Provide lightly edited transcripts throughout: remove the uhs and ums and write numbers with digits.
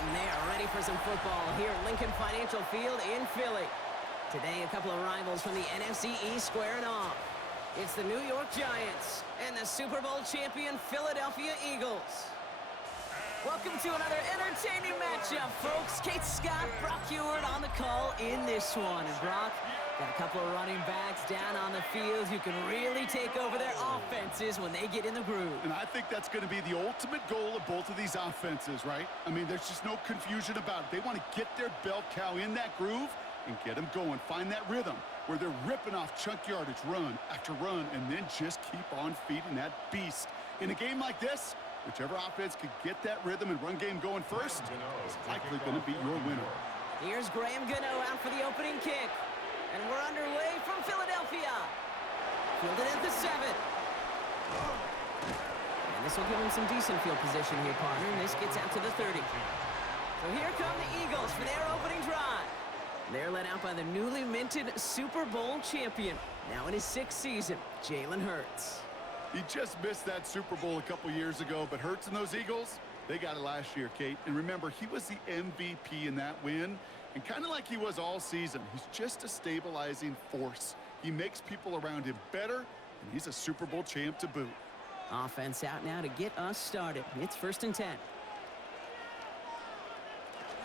And they are ready for some football here at Lincoln Financial Field in Philly. Today, a couple of rivals from the NFC East squaring off. It's the New York Giants and the Super Bowl champion Philadelphia Eagles. Welcome to another entertaining matchup, folks. Kate Scott, Brock Heward on the call in this one. And Brock, got a couple of running backs down on the field who can really take over their offenses when they get in the groove. And I think that's going to be the ultimate goal of both of these offenses, right? I mean, there's just no confusion about it. They want to get their bell cow in that groove and get them going. Find that rhythm where they're ripping off chunk yardage run after run and then just keep on feeding that beast. In a game like this, whichever offense could get that rhythm and run game going first is likely going to be your winner. Here's Graham Gano out for the opening kick. And we're underway from Philadelphia. Fielded at the 7. And this will give him some decent field position here, partner. And this gets out to the 30. So here come the Eagles for their opening drive. They're led out by the newly minted Super Bowl champion, now in his 6th season, Jalen Hurts. He just missed that Super Bowl a couple years ago, but Hurts and those Eagles, they got it last year, Kate. And remember, he was the MVP in that win. And kind of like he was all season, he's just a stabilizing force. He makes people around him better, and he's a Super Bowl champ to boot. Offense out now to get us started. It's 1st and 10.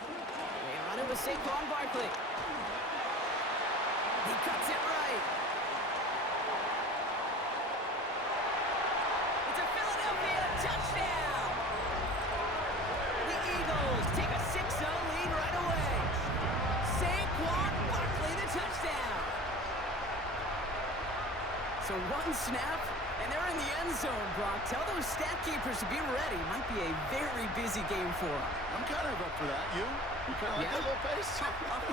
They run it with Saquon Barkley. He cuts it right. It's a Philadelphia touchdown. The Eagles take a 6-0 lead right away. Saquon Barkley, the touchdown. So one snap, and they're in the end zone, Brock. Tell those stat keepers to be ready. Might be a very busy game for them. I'm kind of up for that. You kind of like that little pace? A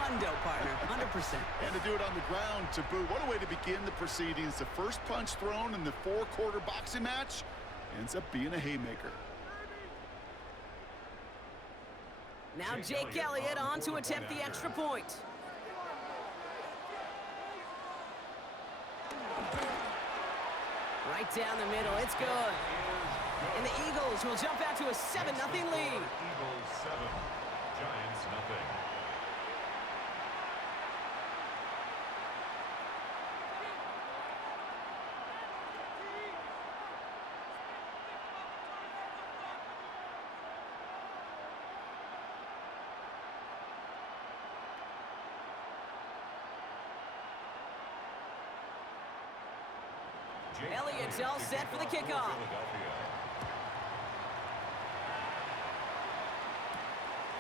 hundo, partner, 100%. And to do it on the ground to boot. What a way to begin the proceedings. The first punch thrown in the 4-quarter boxing match ends up being a haymaker. Now Jake Elliott on to attempt the extra point. Right down the middle, it's good. And the Eagles will jump out to a 7-0 lead. Eagles 7, Giants nothing. Elliott's all set for the kickoff.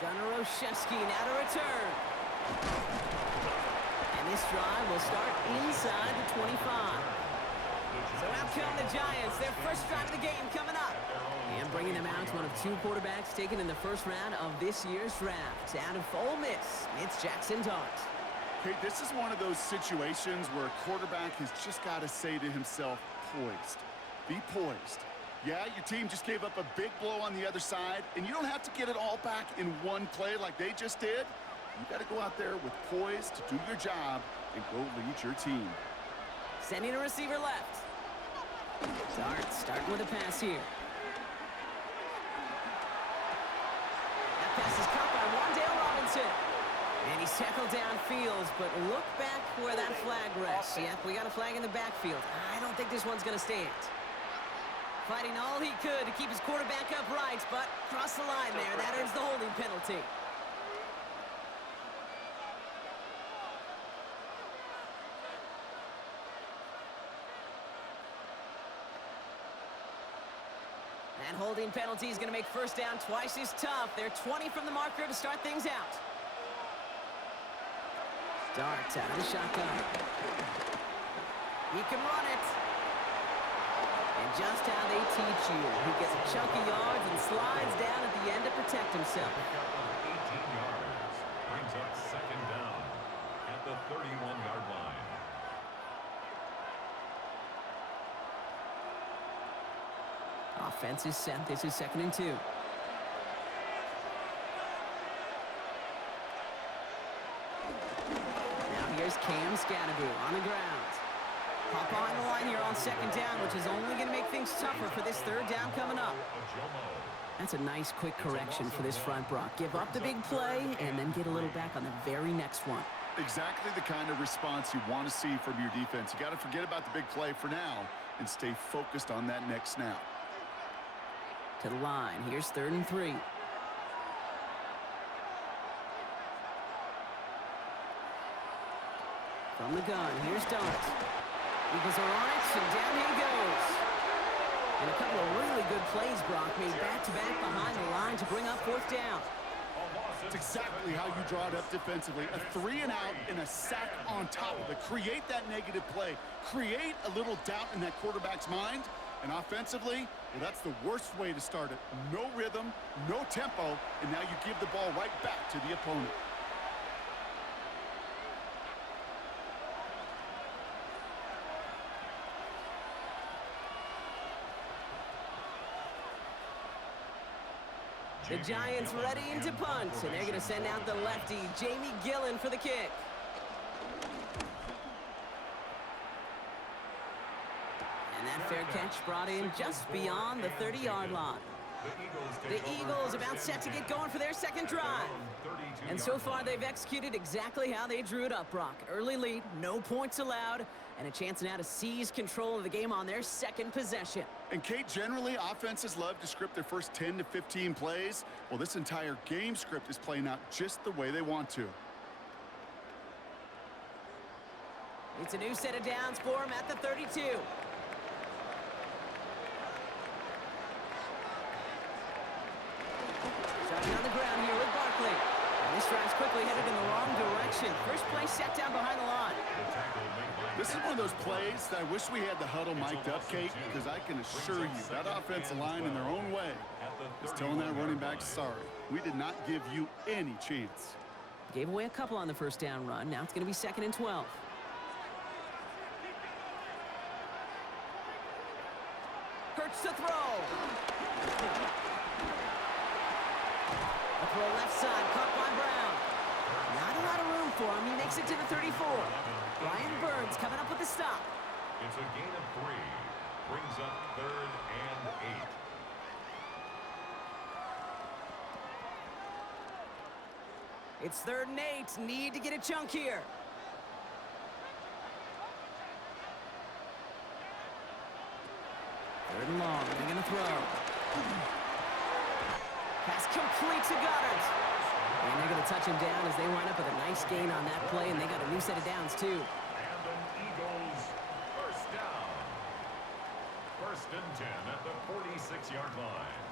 Gunnar Olszewski now to return. And this drive will start inside the 25. So out come the Giants, their first drive of the game coming up. And bringing them out, one of 2 quarterbacks taken in the first round of this year's draft. Out of Ole Miss, it's Jackson Dart. Hey, this is one of those situations where a quarterback has just got to say to himself, poised. Be poised. Yeah, your team just gave up a big blow on the other side, and you don't have to get it all back in one play like they just did. You got to go out there with poise to do your job and go lead your team. Sending a receiver left. Dart starting with a pass here. That pass is caught by Wan'Dale Robinson. And he's tackled downfield, but look back where that flag rests. Yep, we got a flag in the backfield. I don't think this one's going to stand. Fighting all he could to keep his quarterback upright, but crossed the line there. That earns the holding penalty. That holding penalty is going to make first down twice as tough. They're 20 from the marker to start things out. Dart out of the shotgun. He can run it. And just how they teach you. He gets a chunk of yards and slides down at the end to protect himself. 18 yards. Brings up 2nd down at the 31-yard line. Offense is sent. This is 2nd and 2. Here's Cam Scatterby on the ground. Hop on the line here on 2nd down, which is only going to make things tougher for this 3rd down coming up. That's a nice quick correction for this front, Brock. Give up the big play and then get a little back on the very next one. Exactly the kind of response you want to see from your defense. You got to forget about the big play for now and stay focused on that next snap. To the line. Here's 3rd and 3. From the gun, here's Dart. Eagles are on it, and down he goes. And a couple of really good plays, Brock, made back-to-back behind the line to bring up 4th down. It's exactly how you draw it up defensively. A 3-and-out and a sack on top of it. Create that negative play. Create a little doubt in that quarterback's mind. And offensively, well, that's the worst way to start it. No rhythm, no tempo, and now you give the ball right back to the opponent. The Giants readying to punt, and they're going to send out the lefty, Jamie Gillen, for the kick. And that fair catch brought in just beyond the 30-yard line. The Eagles about set to get going for their second drive. And so far, they've executed exactly how they drew it up, Brock. Early lead, no points allowed, and a chance now to seize control of the game on their second possession. And, Kate, generally, offenses love to script their first 10 to 15 plays. Well, this entire game script is playing out just the way they want to. It's a new set of downs for him at the 32. Starting on the ground here with Barkley. And this drive's quickly headed in the wrong direction. First play set down behind the line. This is one of those plays that I wish we had the huddle mic'd up, Kate, because I can assure you that offensive line in their own way is telling that running back, sorry, we did not give you any chance. Gave away a couple on the first down run. Now it's going to be 2nd and 12. Hurts to throw. A throw left side, caught by Brown. Not a lot of room for him. He makes it to the 34. Brian Burns coming up with the stop. It's a gain of 3. Brings up 3rd and 8. It's 3rd and 8. Need to get a chunk here. 3rd and long. They're going to throw. Pass complete to Goddard. And they're going to touch him down as they wind up with a nice gain on that play, and they got a new set of downs, too. And an Eagles first down. 1st and 10 at the 46-yard line.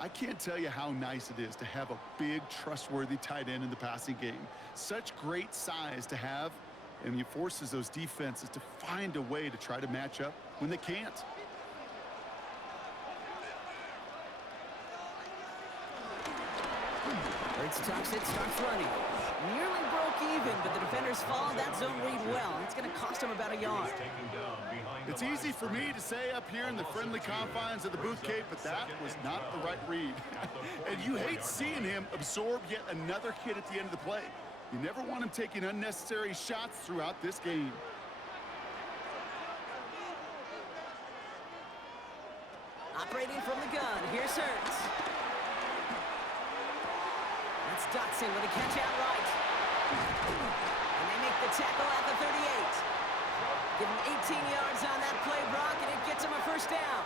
I can't tell you how nice it is to have a big, trustworthy tight end in the passing game. Such great size to have, and it forces those defenses to find a way to try to match up when they can't. Hurts tucks it, starts running. Nearly broke even, but the defenders followed that zone read well. It's going to cost him about a yard. It's easy for me to say up here in the friendly confines of the booth, Kate, but that was not the right read. And you hate seeing him absorb yet another hit at the end of the play. You never want him taking unnecessary shots throughout this game. Operating from the gun, here's Hurts. That's Dotson with a catch out right. And they make the tackle at the 38. Give him 18 yards on that play, Brock, and it gets him a first down.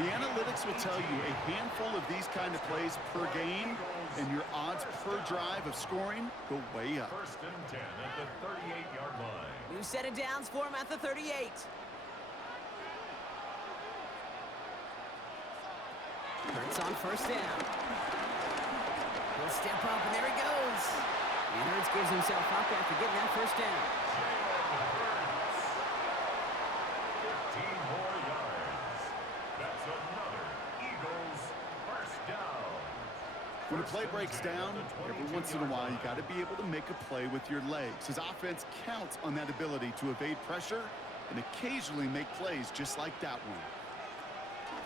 The analytics will tell you a handful of these kind of plays per game, and your odds per drive of scoring go way up. 1st and 10 at the 38-yard line. New set of downs for him at the 38. Hurts on first down. He'll step up, and there he goes. And Hurts gives himself up after getting that first down. 15 more yards. That's another Eagles first down. When a play breaks down, every once in a while, you got to be able to make a play with your legs. His offense counts on that ability to evade pressure and occasionally make plays just like that one.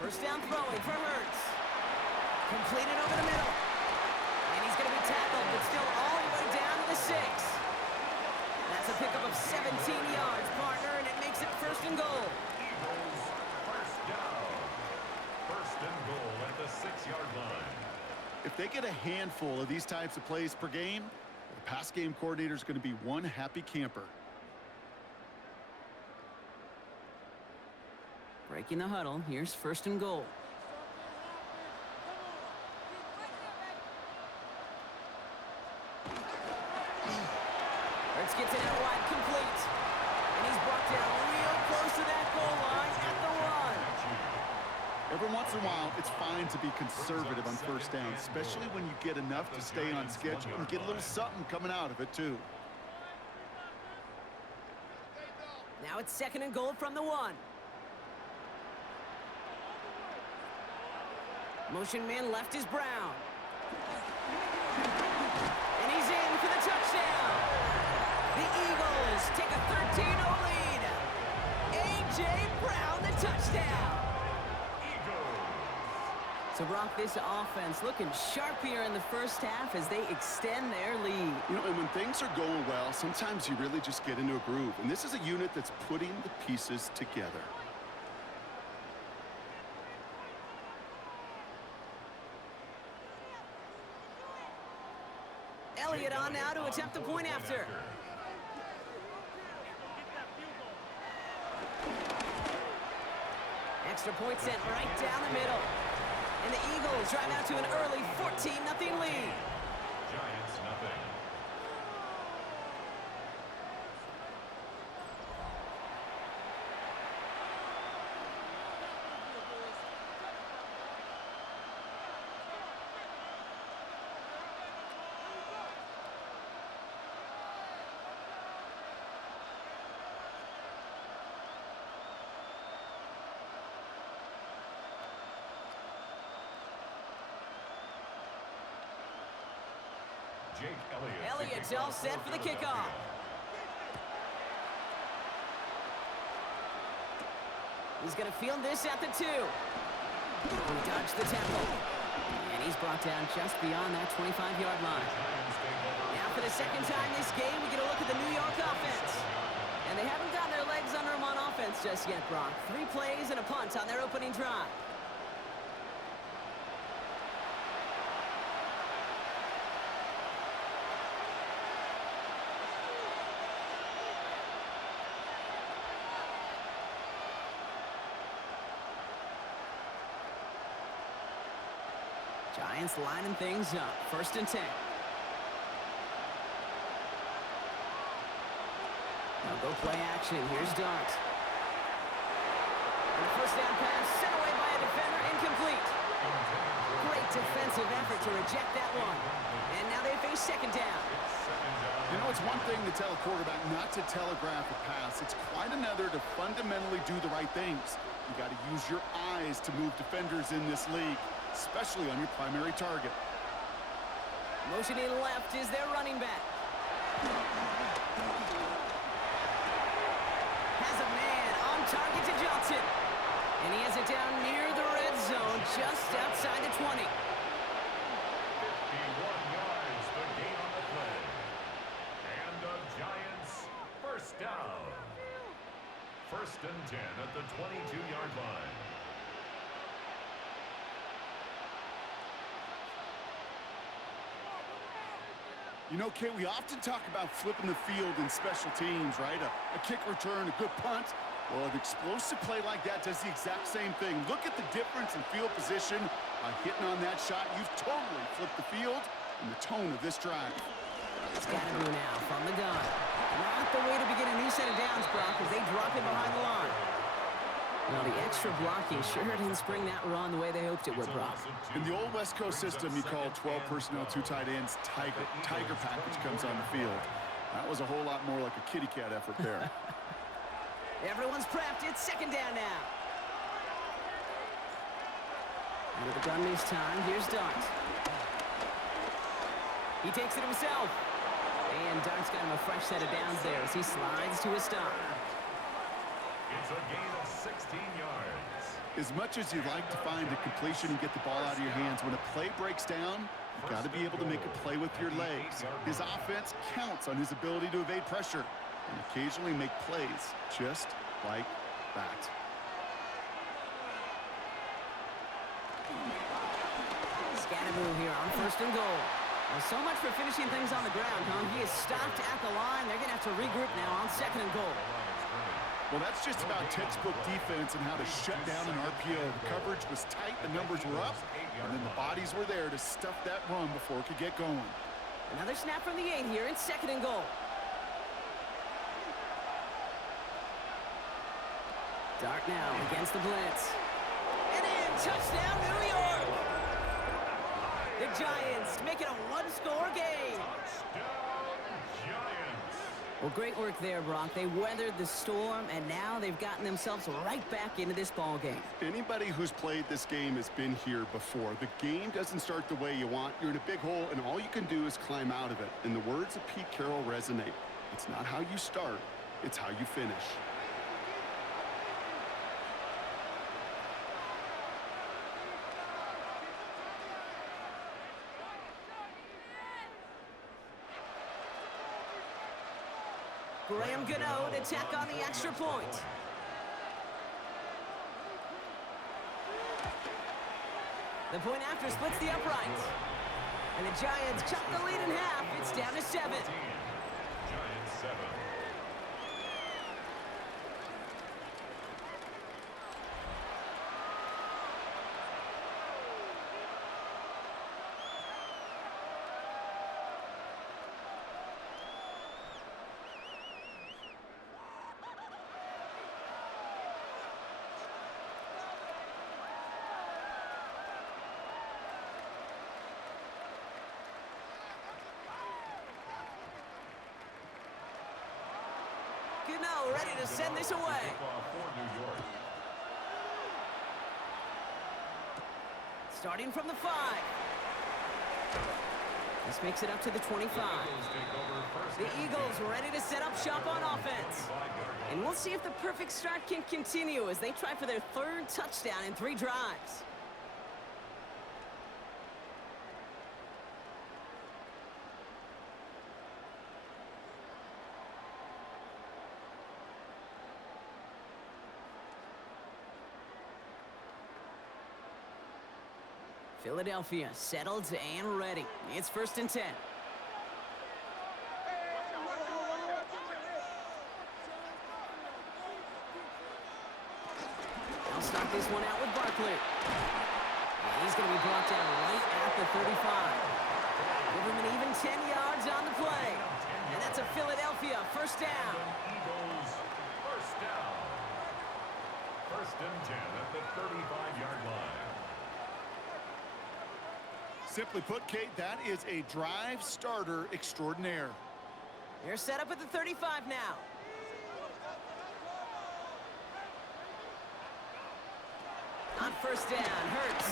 First down throwing for Hurts. Completed over the middle. And he's going to be tackled, but still all the way down to the 6. That's a pickup of 17 yards, partner, and it makes it 1st and goal. Eagles If they get a handful of these types of plays per game, the pass game coordinator is going to be one happy camper. Breaking the huddle. Here's 1st and goal. Hurts gets it out wide, complete. And he's brought down real close to that goal line at the 1. Every once in a while, it's fine to be conservative on 1st down, especially when you get enough to stay on schedule and get a little something coming out of it, too. Now it's 2nd and goal from the 1. Motion man left is Brown. And he's in for the touchdown. The Eagles take a 13-0 lead. A.J. Brown, the touchdown. So, Brock, this offense looking sharp here in the 1st half as they extend their lead. You know, and when things are going well, sometimes you really just get into a groove. And this is a unit that's putting the pieces together. Elliott on now to attempt the point after. Extra point sent right down the middle. And the Eagles drive out to an early 14-0 lead. Giants nothing. Elliott's all set for the kickoff. He's going to field this at the 2. He dodged the tackle. And he's brought down just beyond that 25-yard line. Now for the 2nd time this game, we get a look at the New York offense. And they haven't got their legs under them on offense just yet, Brock. 3 plays and a punt on their opening drive. Giants lining things up. 1st and 10. Now go play action. Here's Dart. And the 1st down pass sent away by a defender, incomplete. Great defensive effort to reject that one. And now they face 2nd down. You know, it's one thing to tell a quarterback not to telegraph a pass. It's quite another to fundamentally do the right things. You got to use your eyes to move defenders in this league, especially on your primary target. Motioning left is their running back. Has a man on target to Johnson. And he has it down near the red zone, just outside the 20. 51 yards, the gain on the play. And the Giants 1st down. 1st and 10 at the 22-yard line. You know, Kate, we often talk about flipping the field in special teams, right? A kick return, a good punt. Well, an explosive play like that does the exact same thing. Look at the difference in field position. By hitting on that shot, you've totally flipped the field and the tone of this drive. It's got to be now from the gun. Not the way to begin a new set of downs, Brock, as they drop it behind the line. Well, the extra blocking sure didn't spring that run the way they hoped it would, Brock. In the old West Coast system, you call 12 personnel, 2 tight ends, Tiger package comes on the field. That was a whole lot more like a kitty cat effort there. Everyone's prepped. It's 2nd down now. Under the gun this time, here's Dart. He takes it himself. And Dart's got him a fresh set of downs there as he slides to a stop. It's a gain of 16 yards. As much as you'd like to find a completion and get the ball out of your hands, when a play breaks down, you've got to be able to make a play with your legs. His offense counts on his ability to evade pressure and occasionally make plays just like that. It's got to move here on 1st and goal. Well, so much for finishing things on the ground, huh? He is stopped at the line. They're going to have to regroup now on 2nd and goal. Well, that's just about textbook defense and how to shut down an RPO. The coverage was tight, the numbers were up, and then the bodies were there to stuff that run before it could get going. Another snap from the 8 here in 2nd and goal. Dart now against the blitz. And in, touchdown, New York! The Giants make it a one-score game. Well, great work there, Brock. They weathered the storm, and now they've gotten themselves right back into this ball game. Anybody who's played this game has been here before. The game doesn't start the way you want. You're in a big hole, and all you can do is climb out of it. And the words of Pete Carroll resonate. It's not how you start, it's how you finish. Graham Gano to tack on the extra point. The point after splits the upright. And the Giants cut the lead in half. It's down to 7. Giants 7. Gano ready to send this away. Starting from the 5. This makes it up to the 25. The Eagles ready to set up shop on offense. And we'll see if the perfect start can continue as they try for their 3rd touchdown in 3 drives. Philadelphia settled and ready. It's 1st and 10. They'll start this one out with Barkley. And he's going to be brought down right at the 35. Give him an even 10 yards on the play. And that's a Philadelphia 1st down. Eagles 1st down. 1st and 10 at the 35-yard line. Simply put, Kate, that is a drive starter extraordinaire. They're set up at the 35 now. On 1st down, Hurts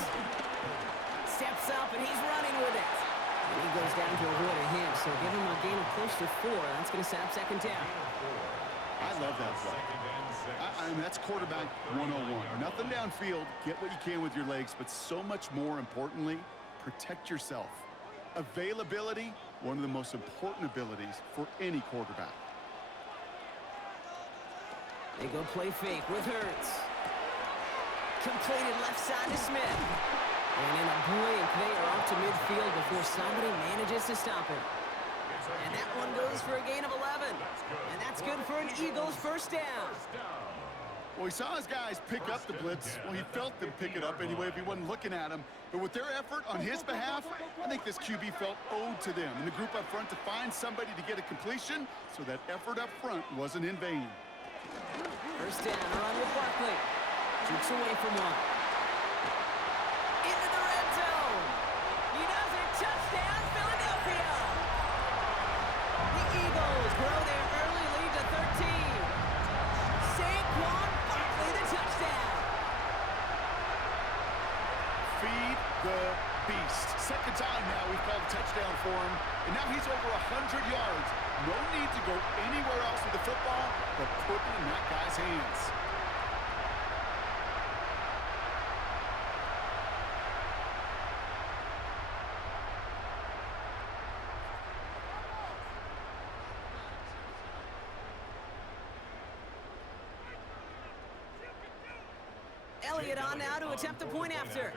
steps up and he's running with it. And he goes down to avoid a hit, so give him a gain of close to 4. That's going to set up 2nd down. I love that play. I mean, that's quarterback 101. Nothing downfield, get what you can with your legs, but so much more importantly, protect yourself. Availability, one of the most important abilities for any quarterback. They go play fake with Hurts. Completed left side to Smith. And in a blink, they are up to midfield before somebody manages to stop him. And that one goes for a gain of 11. And that's good for an Eagles 1st down. Well, he saw his guys pick up the blitz. Well, he felt them pick it up anyway if he wasn't looking at them. But with their effort on his behalf, I think this QB felt owed to them and the group up front to find somebody to get a completion, so that effort up front wasn't in vain. 1st down, a run with Barkley. Jukes away from one. Into the red zone. He does it. Touchdown, Philadelphia. The Eagles grow their early lead to 13. Saquon Barkley, the touchdown. Feed the beast. 2nd time now we've called a touchdown for him, and now he's over 100 yards. No need to go anywhere else with the football, but put it in that guy's hands. Elliott on now to attempt the point after.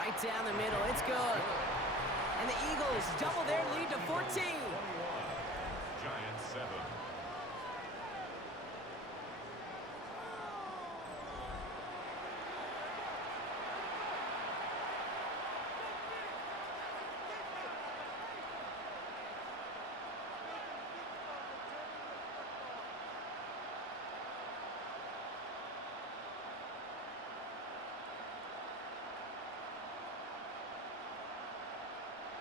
Right down the middle. It's good. And the Eagles double their lead to 14. 21. Giants 7.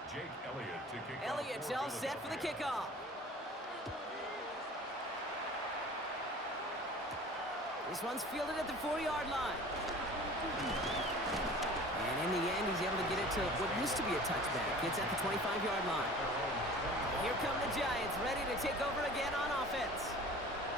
Jake Elliott to kick off. Elliott's all set for the kickoff. This one's fielded at the 4-yard line. And in the end, he's able to get it to what used to be a touchback. It's at the 25-yard line. Here come the Giants, ready to take over again on offense.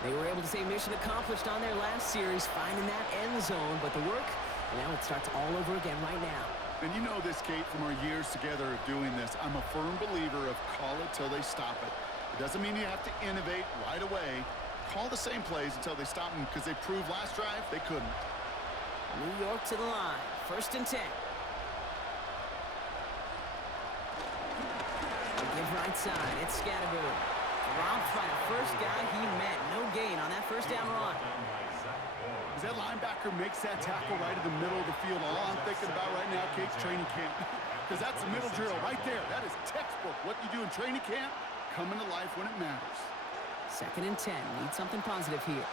They were able to say mission accomplished on their last series, finding that end zone. But the work, now it starts all over again right now. And you know this, Kate, from our years together of doing this. I'm a firm believer of call it till they stop it. It doesn't mean you have to innovate right away. Call the same plays until they stop them, because they proved last drive they couldn't. New York to the line. 1st and 10. Give right side. It's Scattergood. Dropped by the first guy he met. No gain on that first down run. As that linebacker makes that tackle right in the middle of the field, all I'm thinking about right now, Kate's training camp. Because that's the middle drill right there. That is textbook. What you do in training camp, coming to life when it matters. 2nd and 10. Need something positive here.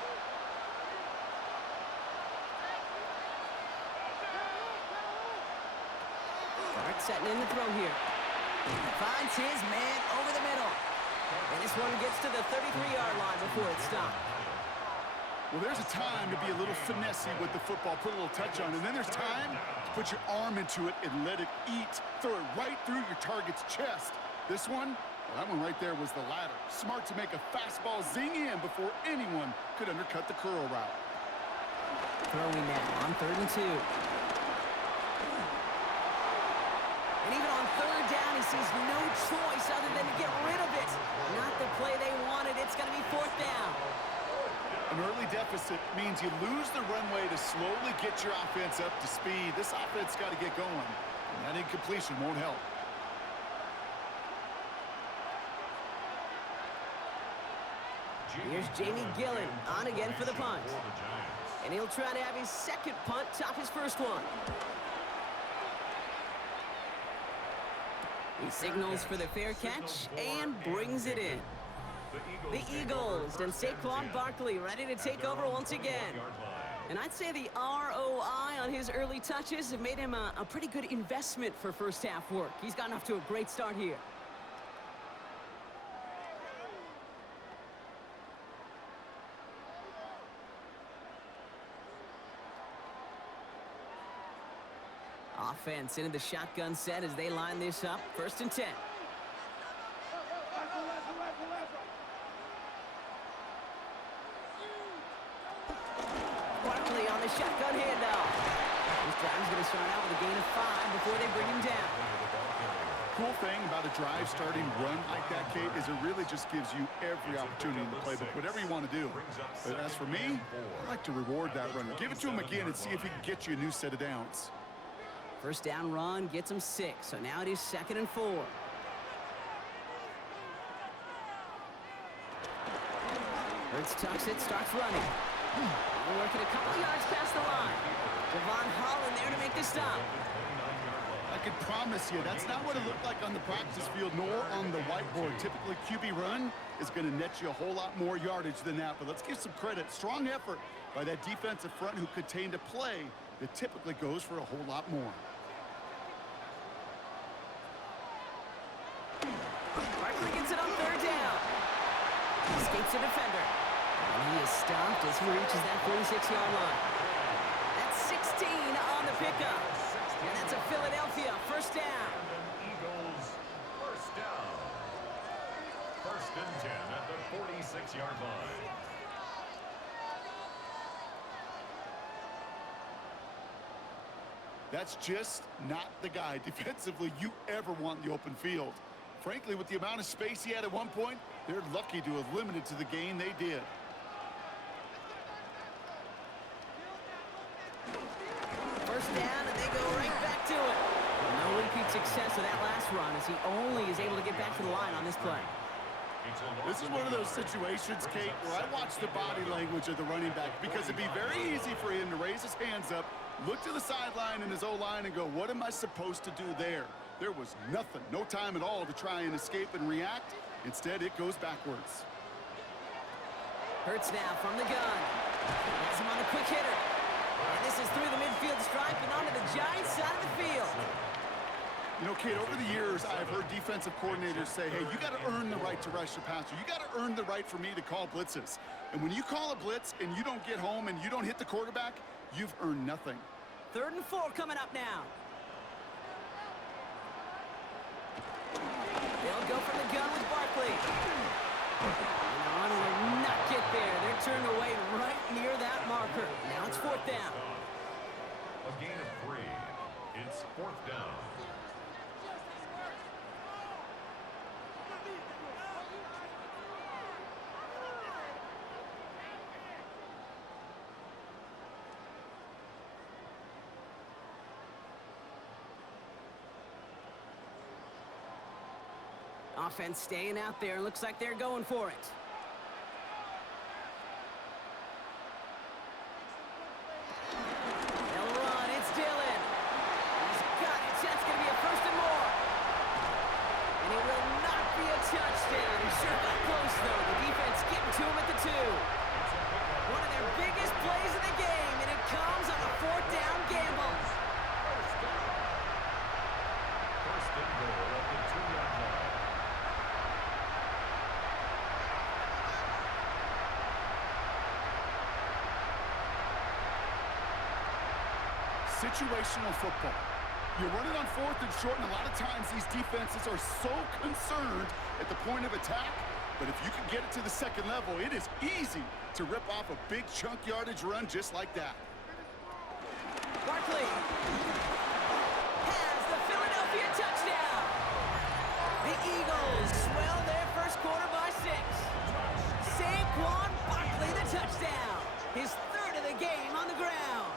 Dart setting in the throw here. Finds his man over the middle. And this one gets to the 33-yard line before it stopped. Well, there's a time to be a little finessey with the football, put a little touch on, and then there's time to put your arm into it and let it eat. Throw it right through your target's chest. This one, well, that one right there was the latter. Smart to make a fastball zing in before anyone could undercut the curl route. Throwing now on 3rd and 2. And even on 3rd down, he sees no choice other than to get rid of it. Not the play they wanted. It's going to be 4th down. An early deficit means you lose the runway to slowly get your offense up to speed. This offense got to get going, and that incompletion won't help. Here's Jamie Gillen on again for the punt. And he'll try to have his 2nd punt top his 1st one. He signals for the fair catch and brings it in. The Eagles and Saquon Barkley ready to take over once again. And I'd say the ROI on his early touches have made him a pretty good investment for first half work. He's gotten off to a great start here. Offense into the shotgun set as they line this up. 1st and 10. Barkley on the shotgun handoff. This drive's going to start out with a gain of 5 before they bring him down. Cool thing about a drive starting run like that, Kate, is it really just gives you every opportunity in the playbook, whatever you want to do. But as for me, I like to reward that runner. Give it to him again and see if he can get you a new set of downs. 1st down run gets him 6, so now it is 2nd and 4. Hurts tucks it, starts running. We're working a couple of yards past the line. Devon Holland there to make the stop. I can promise you that's not what it looked like on the practice field nor on the whiteboard. Typically, QB run is going to net you a whole lot more yardage than that. But let's give some credit. Strong effort by that defensive front who contained a play that typically goes for a whole lot more. Barkley gets it on 3rd down. Escapes the defender. And he is stopped as he reaches that 46-yard line. That's 16 on the pickup. And that's a Philadelphia 1st down. Eagles 1st down. 1st and 10 at the 46-yard line. That's just not the guy defensively you ever want in the open field. Frankly, with the amount of space he had at one point, they're lucky to have limited to the gain they did. 1st down, and they go right back to it. success of that last run as he only is able to get back to the line on this play. This is one of those situations, Kate, where I watch the body language of the running back because it'd be very easy for him to raise his hands up, look to the sideline in his O-line and go, what am I supposed to do there? There was nothing, no time at all to try and escape and react. Instead, it goes backwards. Hurts now from the gun. Has him on a quick hitter. And this is through the midfield stripe and onto the Giants side of the field. You know, Kate, over the years, I've heard defensive coordinators say, hey, you got to earn the right to rush your passer. You got to earn the right for me to call blitzes. And when you call a blitz and you don't get home and you don't hit the quarterback, you've earned nothing. 3rd and 4 coming up now. They'll go from the gun with Barkley. And the run will not get there. They're turned away right near that marker. Now it's 4th down. A gain of 3. It's 4th down. Offense staying out there. Looks like they're going for it. They'll run. It's Dillon. He's got it. That's going to be a 1st and more. And it will not be a touchdown. He sure got close, though. The defense getting to him at the 2. One of their biggest plays of the game, and it comes on a 4th down gamble. First and goal at the 2-yard line. Situational football. You're running on 4th and short, and a lot of times these defenses are so concerned at the point of attack, but if you can get it to the 2nd level, it is easy to rip off a big chunk yardage run just like that. Barkley has the Philadelphia touchdown. The Eagles swell their 1st quarter by 6. Saquon Barkley the touchdown. His 3rd of the game on the ground.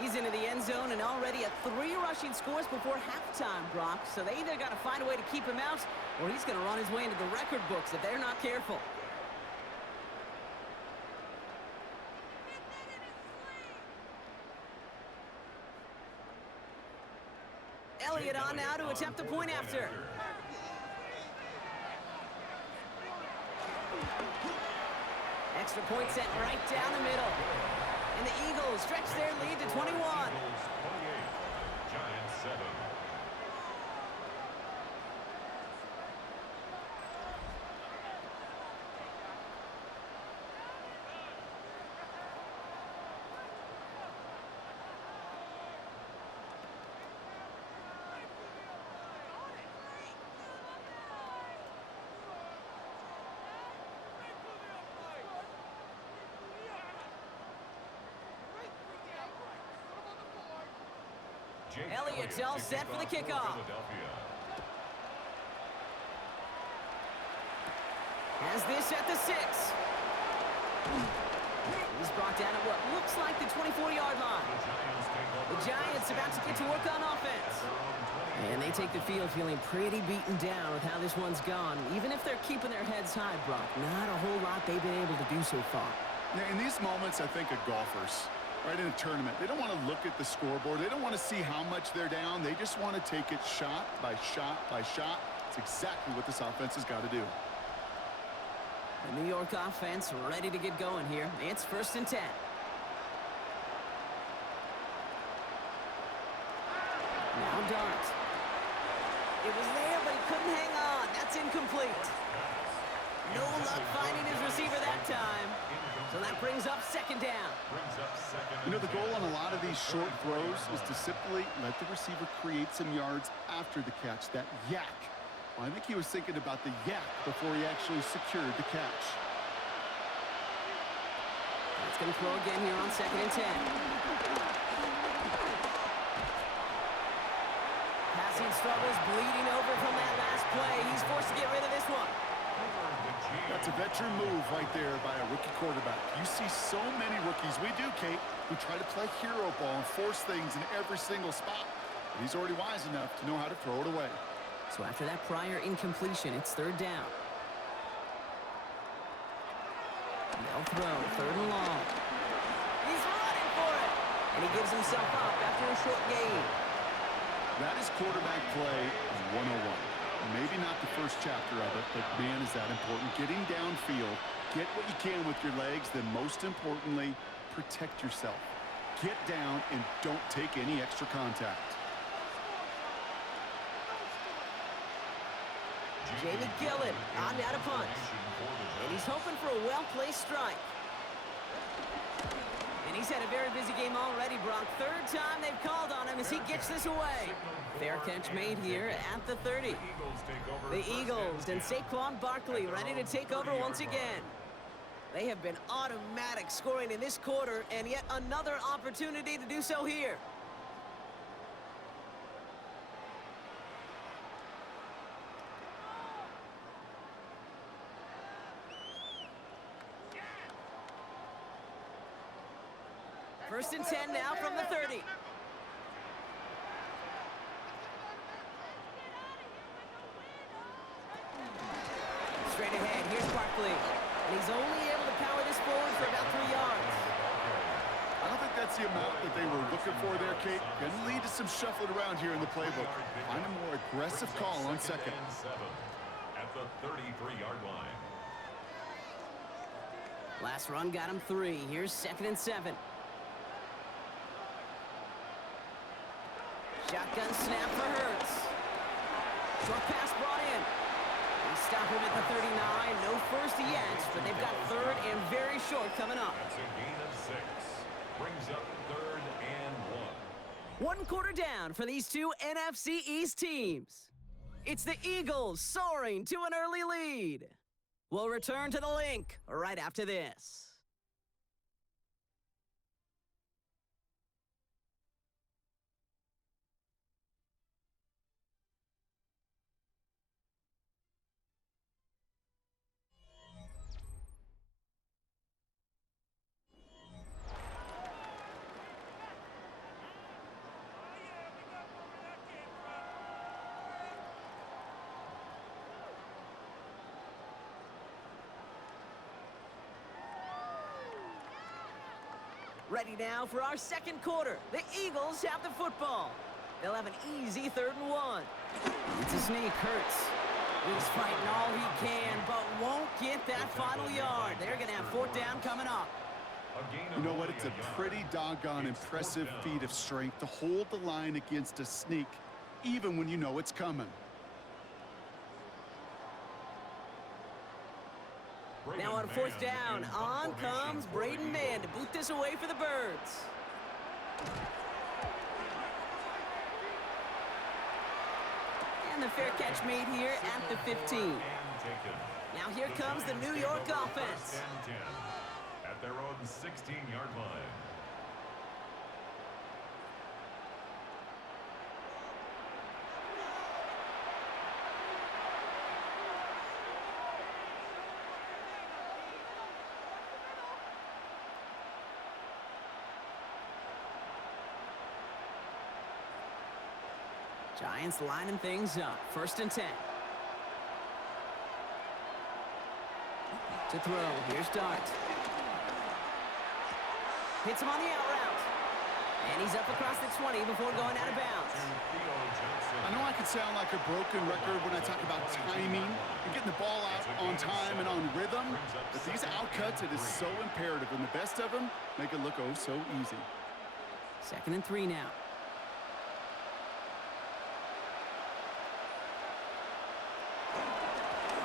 He's into the end zone and already at 3 rushing scores before halftime, Brock. So they either got to find a way to keep him out or he's going to run his way into the record books if they're not careful. Elliott on now to attempt the point after. Extra point set right down the middle. And the Eagles stretch their lead to 21. Eagles 28, Giants 7. Elliott's all set for the kickoff. Has this at the 6. He's brought down at what looks like the 24-yard line. The Giants about to get to work on offense. And they take the field feeling pretty beaten down with how this one's gone. Even if they're keeping their heads high, Brock, not a whole lot they've been able to do so far. Now, in these moments, I think of golfers. Right, in a tournament, they don't want to look at the scoreboard. They don't want to see how much they're down. They just want to take it shot by shot by shot. It's exactly what this offense has got to do. The New York offense ready to get going here. It's 1st and 10. Now Dart. It was there, but he couldn't hang on. That's incomplete. No luck finding his receiver that time. So that brings up 2nd down. You know, the goal on a lot of these short throws is to simply let the receiver create some yards after the catch, that yak. Well, I think he was thinking about the yak before he actually secured the catch. It's going to throw again here on 2nd and 10. Passing struggles, bleeding over from that last play. He's forced to get rid of this one. That's a veteran move right there by a rookie quarterback. You see so many rookies, we do, Kate, who try to play hero ball and force things in every single spot. He's already wise enough to know how to throw it away. So after that prior incompletion, it's third down. They'll throw, third and long. He's running for it! And he gives himself up after a short gain. That is quarterback play 101. Maybe not the first chapter of it, but man, is that important. Getting downfield, get what you can with your legs, then most importantly, protect yourself. Get down and don't take any extra contact. Jamie Gillen on down to punt. And he's hoping for a well-placed strike. And he's had a very busy game already, Brock. Third time they've called on him as he gets this away. Fair catch made here at the 30. The Eagles and Saquon Barkley ready to take over once again. They have been automatic scoring in this quarter, and yet another opportunity to do so here. First and 10 now from the 30. Straight ahead, here's Barkley. And he's only able to power this forward for about 3 yards. I don't think that's the amount that they were looking for there, Kate. Can lead to some shuffling around here in the playbook. Find a more aggressive call on second. At the 33-yard line. Last run got him 3. Here's second and 7. Shotgun snap for Hurts. Short pass brought in. They stop him at the 39. No first yet, but they've got third and very short coming up. That's a gain of 6. Brings up third and 1. 1 quarter down for these two NFC East teams. It's the Eagles soaring to an early lead. We'll return to the link right after this. Ready now for our second quarter. The Eagles have the football. They'll have an easy 3rd and 1. It's a sneak, Hurts. He's fighting all he can, but won't get that final yard. They're going to have 4th down coming up. You know what? It's a pretty doggone impressive feat of strength to hold the line against a sneak, even when you know it's coming. Now on 4th down, on comes Braden Mann to boot this away for the Birds. And the fair catch made here at the 15. Now here comes the New York offense. At their own 16-yard line. Giants lining things up. 1st and 10. To throw. Here's Dart. Hits him on the out route. And he's up across the 20 before going out of bounds. I know I can sound like a broken record when I talk about timing and getting the ball out on time and on rhythm, but these outcuts, it is so imperative, and the best of them make it look oh so easy. 2nd and 3 now.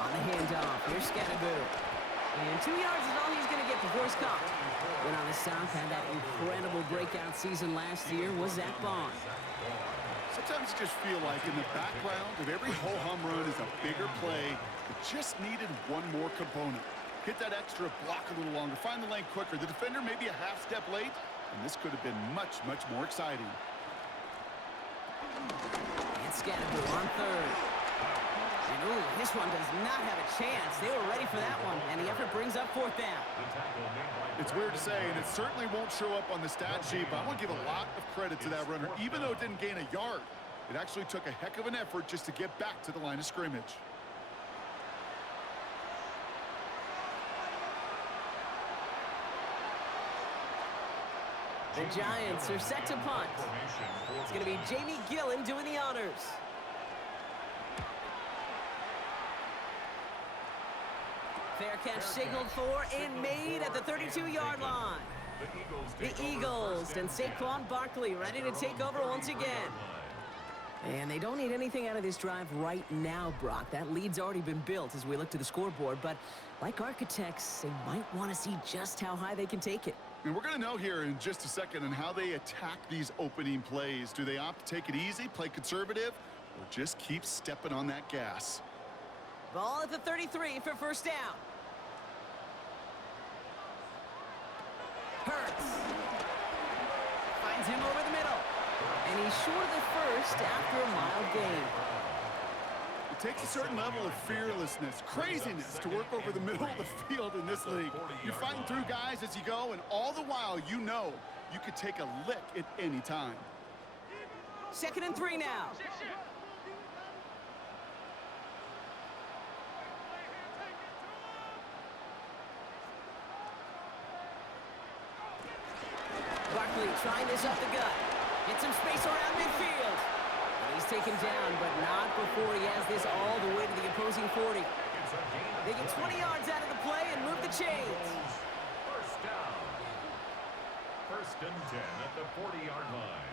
On the handoff, here's Scatterboo. And 2 yards is all he's going to get before he's caught. Went on the South, had that incredible breakout season last year, was Zach Bond. Sometimes you just feel like in the background of every ho-hum run is a bigger play that just needed one more component. Hit that extra block a little longer, find the lane quicker. The defender may be a half step late, and this could have been much, much more exciting. And Scatterboo on 3rd. And ooh, this one does not have a chance. They were ready for that one, and And the effort brings up fourth down. It's weird to say, and it certainly won't show up on the stat sheet, but I want to give a lot of credit to that runner. Even though it didn't gain a yard, it actually took a heck of an effort just to get back to the line of scrimmage. The Giants are set to punt. It's going to be Jamie Gillen doing the honors. Fair catch signaled for and made at the 32-yard line. The Eagles and Saquon Barkley ready to take over once again. And they don't need anything out of this drive right now, Brock. That lead's already been built as we look to the scoreboard. But like architects, they might want to see just how high they can take it. And we're going to know here in just a second on how they attack these opening plays. Do they opt to take it easy, play conservative, or just keep stepping on that gas? Ball at the 33 for first down. Hurts. Finds him over the middle. And he's short of the first after a mild gain. It takes a certain level of fearlessness, craziness to work over the middle of the field in this league. You're fighting through guys as you go, and all the while you know you could take a lick at any time. 2nd and 3 now. Barkley trying this up the gut. Get some space around midfield. And he's taken down, but not before he has this all the way to the opposing 40. They get 20 yards out of the play and move the chains. First down. 1st and 10 at the 40-yard line.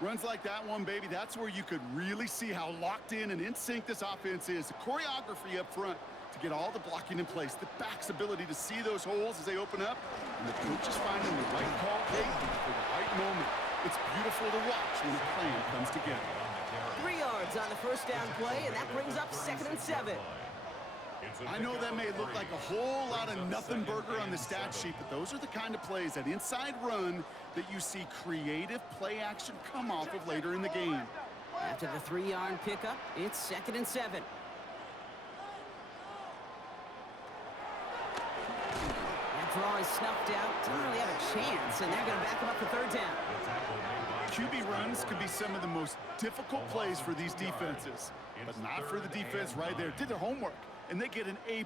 Runs like that one, baby, that's where you could really see how locked in and in sync this offense is. The choreography up front to get all the blocking in place, the back's ability to see those holes as they open up, and the coaches finding the right call tape for the right moment. It's beautiful to watch when a plan comes together. 3 yards on the first down play, and that brings up 2nd and 7. I know that may look like a whole lot of nothing burger on the stat sheet, but those are the kind of plays, that inside run, that you see creative play action come off of later in the game. After the 3-yard pickup, it's 2nd and 7. That draw is snuffed out. Didn't really have a chance, and they're going to back him up for 3rd down. QB runs could be some of the most difficult plays for these defenses, but not for the defense right there. Did their homework, and they get an A+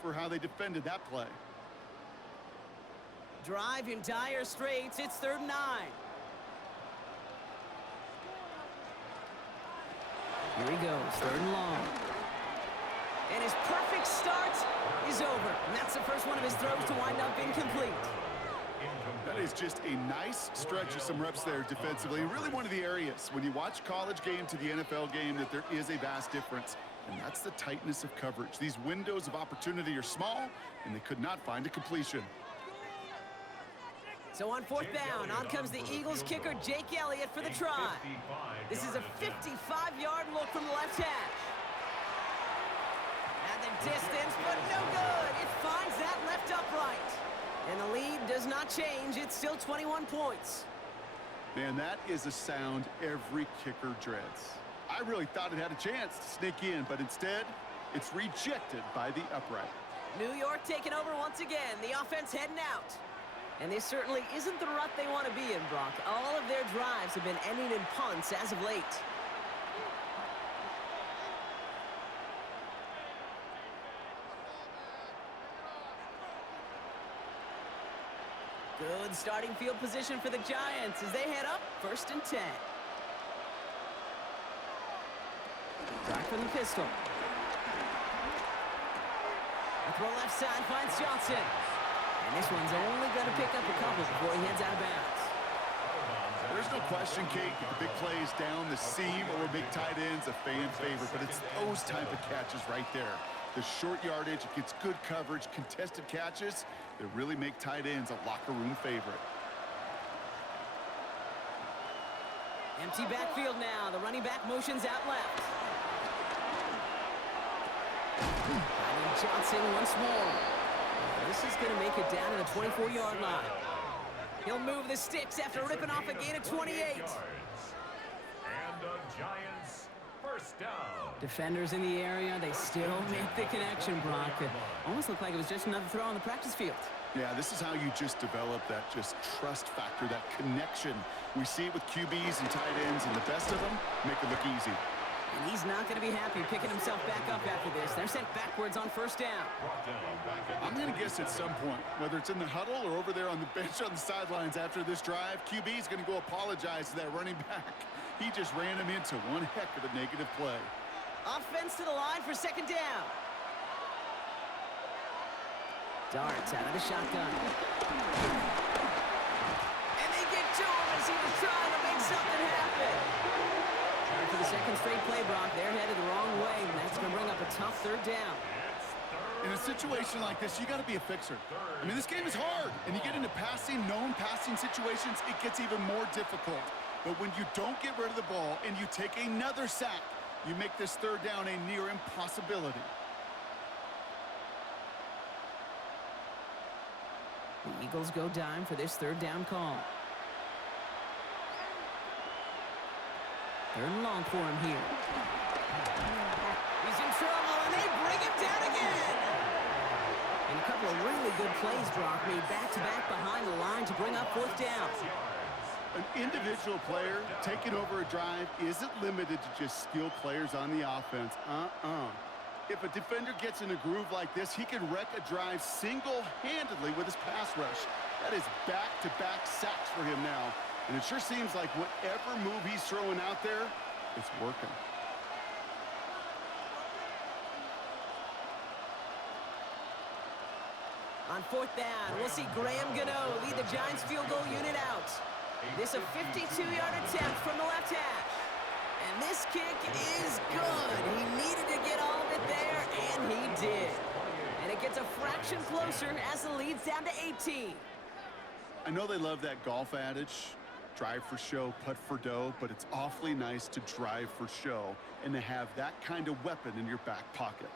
for how they defended that play. Drive in dire straits. It's 3rd and 9. Here he goes, 3rd and long. And his perfect start is over. And that's the first one of his throws to wind up incomplete. That is just a nice stretch of some reps there defensively. And really one of the areas, when you watch college game to the NFL game, that there is a vast difference. And that's the tightness of coverage. These windows of opportunity are small, and they could not find a completion. So on 4th down, on comes the Eagles kicker, Jake Elliott, for the try. This is a 55-yard look from the left hash. At the distance, but no good. It finds that left upright. And the lead does not change. It's still 21 points. Man, that is a sound every kicker dreads. I really thought it had a chance to sneak in, but instead, it's rejected by the upright. New York taking over once again. The offense heading out. And this certainly isn't the rut they want to be in, Brock. All of their drives have been ending in punts as of late. Good starting field position for the Giants as they head up 1st and 10. Back from the pistol. A throw left side finds Johnson. And this one's only going to pick up a couple before he heads out of bounds. There's no question, Kate, that the big plays down the seam or big tight ends a fan favorite, but it's those type of catches right there. The short yardage, it gets good coverage, contested catches that really make tight ends a locker room favorite. Empty backfield now. The running back motions out left. Finding Johnson once more. This is going to make it down to the 24-yard line. He'll move the sticks after ripping off a gain of 28. And the Giants' 1st First down. Defenders in the area, they still make the connection, Brock. It almost looked like it was just another throw on the practice field. Yeah, this is how you just develop that just trust factor, that connection. We see it with QBs and tight ends, and the best of them make it look easy. And he's not going to be happy picking himself back up after this. They're sent backwards on first down. I'm going to guess at some point, whether it's in the huddle or over there on the bench on the sidelines after this drive, QB is going to go apologize to that running back. He just ran him into one heck of a negative play. Offense to the line for second down. Darts out of the shotgun. And they get to him as he was trying to make something happen. And for the second straight play, Brock, they're headed the wrong way, and that's going to bring up a tough third down. In a situation like this, you got to be a fixer. I mean, this game is hard, and you get into known passing situations, it gets even more difficult. But when you don't get rid of the ball and you take another sack, you make this third down a near impossibility. The Eagles go dime for this third down call. Third and long for him here. He's in trouble, and they bring him down again. And a couple of really good plays, Brock, made back-to-back behind the line to bring up fourth down. An individual player taking over a drive isn't limited to just skilled players on the offense. If a defender gets in a groove like this, he can wreck a drive single-handedly with his pass rush. That is back-to-back sacks for him now. And it sure seems like whatever move he's throwing out there, it's working. On fourth down, we'll see Graham Gano lead the Giants field goal unit out. This a 52-yard attempt from the left hash. And this kick is good. He needed to get all of it there, and he did. And it gets a fraction closer as the lead's down to 18. I know they love that golf adage, drive for show, putt for dough, but it's awfully nice to drive for show and to have that kind of weapon in your back pocket.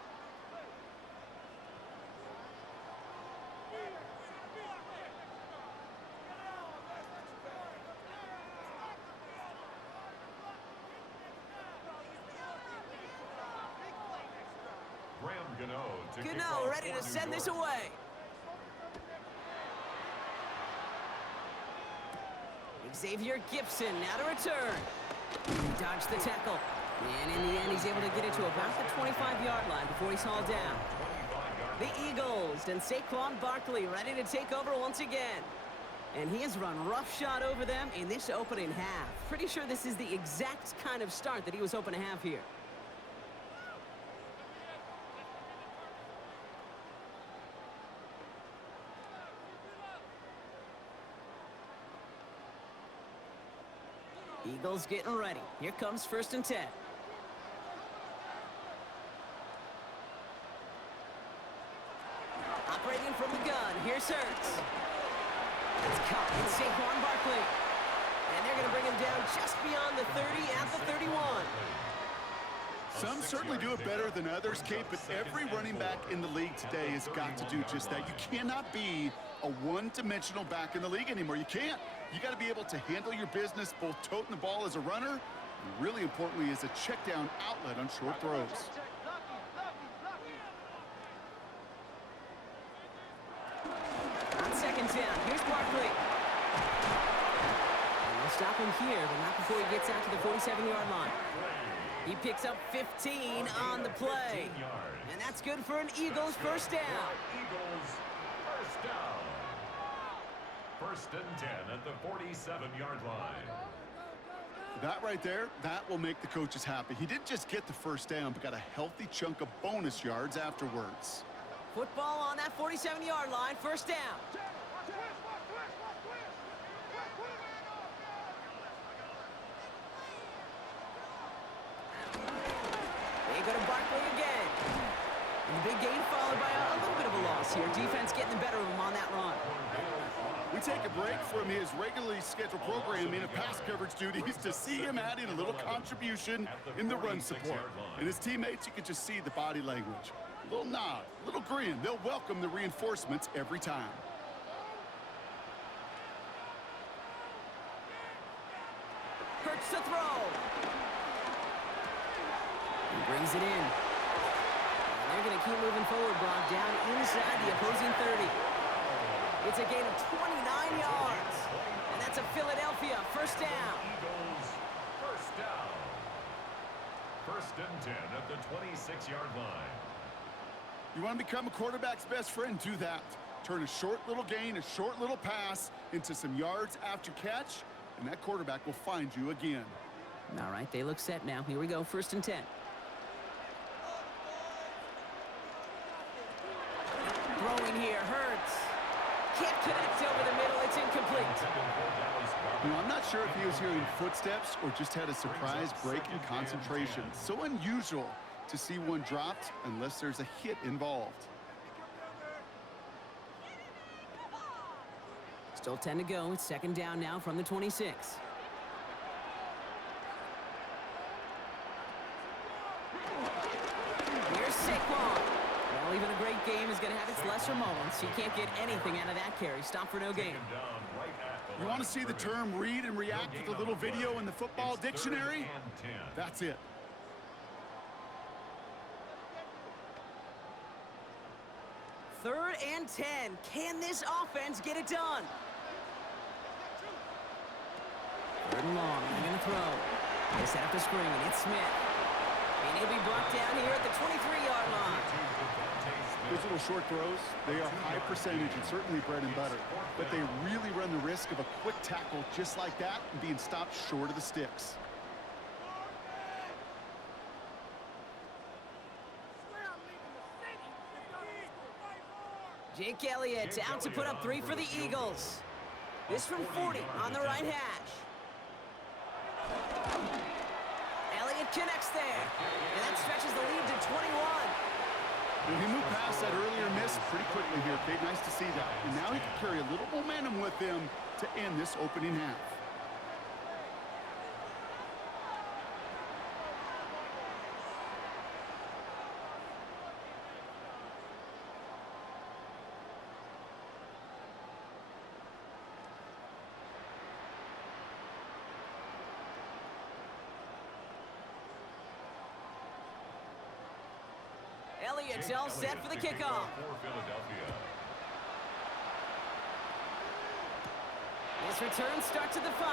Gano ready to send this away. Xavier Gibson now to return. He dodged the tackle. And in the end, he's able to get it to about the 25-yard line before he's hauled down. The Eagles and Saquon Barkley ready to take over once again. And he has run roughshod over them in this opening half. Pretty sure this is the exact kind of start that he was hoping to have here. Eagles getting ready. Here comes 1st and 10. Operating from the gun. Here's Hurts. It's caught. It's Saquon Barkley. And they're going to bring him down just beyond the 30 at the 31. Some certainly do it better than others, Kate, but every running back in the league today has got to do just that. You cannot be a one-dimensional back in the league anymore. You can't. You got to be able to handle your business, both toting the ball as a runner, and really importantly as a check-down outlet on short throws. On second down, here's Barkley. And they'll stop him here, but not before he gets out to the 47-yard line. He picks up 15 on the play. And that's good for an Eagles first down. Eagles first down. 1st and 10 at the 47-yard line. That right there, that will make the coaches happy. He didn't just get the first down, but got a healthy chunk of bonus yards afterwards. Football on that 47-yard line, first down. They go to Barkley again. And the big gain followed by a little bit of a loss here. Defense getting the better of him on that run. We take a break from his regularly scheduled programming of pass coverage duties to see him adding a little contribution in the run support. And his teammates, you can just see the body language. A little nod, a little grin. They'll welcome the reinforcements every time. Hurts to throw. He brings it in. And they're going to keep moving forward, Brock, down inside the opposing 30. It's a gain of 29 yards. And that's a Philadelphia first down. Eagles, first down. First and 10 at the 26-yard line. You want to become a quarterback's best friend? Do that. Turn a short little gain, a short little pass into some yards after catch, and that quarterback will find you again. All right, they look set now. Here we go, first and 10. Throwing here, Hurts. Can't connect over the middle. It's incomplete. You know, I'm not sure if he was hearing footsteps or just had a surprise break in concentration. So unusual to see one dropped unless there's a hit involved. Still 10 to go. It's second down now from the 26. Here's Saquon. Well, even a great game is going to have its lesser moments. He can't get anything out of that carry. Stop for no gain. You want to see the term read and react with a little video in the football dictionary? That's it. Third and 10. Can this offense get it done? Third and long. They're going to throw. They set up the screen. It's Smith. And he'll be brought down here at the 23-yard line. Those little short throws, they are high percentage and certainly bread and butter. But they really run the risk of a quick tackle just like that and being stopped short of the sticks. Jake Elliott out to put up 3 for the Eagles. This from 40 on the right hash. Elliott connects there. And that stretches the lead to 21. Well, he moved past that earlier miss pretty quickly here, Kate. Nice to see that. And now he can carry a little momentum with him to end this opening half. Elliott's all set for the kickoff. This return starts at the 5.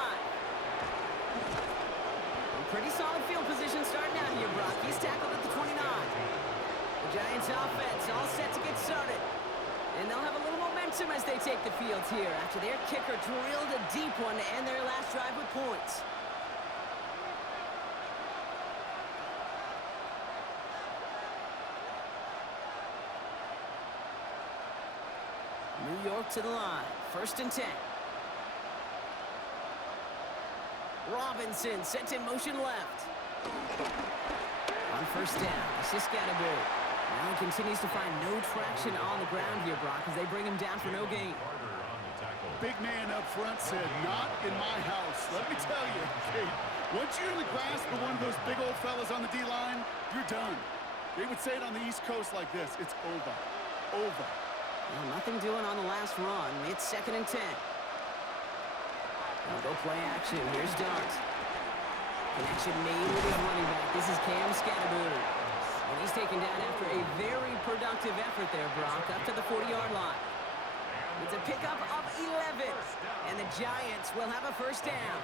A pretty solid field position starting out here, Brock. He's tackled at the 29. The Giants offense all set to get started. And they'll have a little momentum as they take the field here after their kicker drilled a deep one to end their last drive with points. New York to the line. First and 10. Robinson sent in motion left. On first down, Siskadaboo. Now he continues to find no traction on the ground here, Brock, as they bring him down for no gain. Big man up front said, not in my house. Let me tell you, Kate, once you're in the grasp of one of those big old fellas on the D-line, you're done. They would say it on the East Coast like this. It's over. Over. Well, nothing doing on the last run. It's second and 10. Now go play action. Here's Dart. Connection made with his running back. This is Cam Scatterboot. And he's taken down after a very productive effort there, Brock, up to the 40-yard line. It's a pickup of 11. And the Giants will have a first down.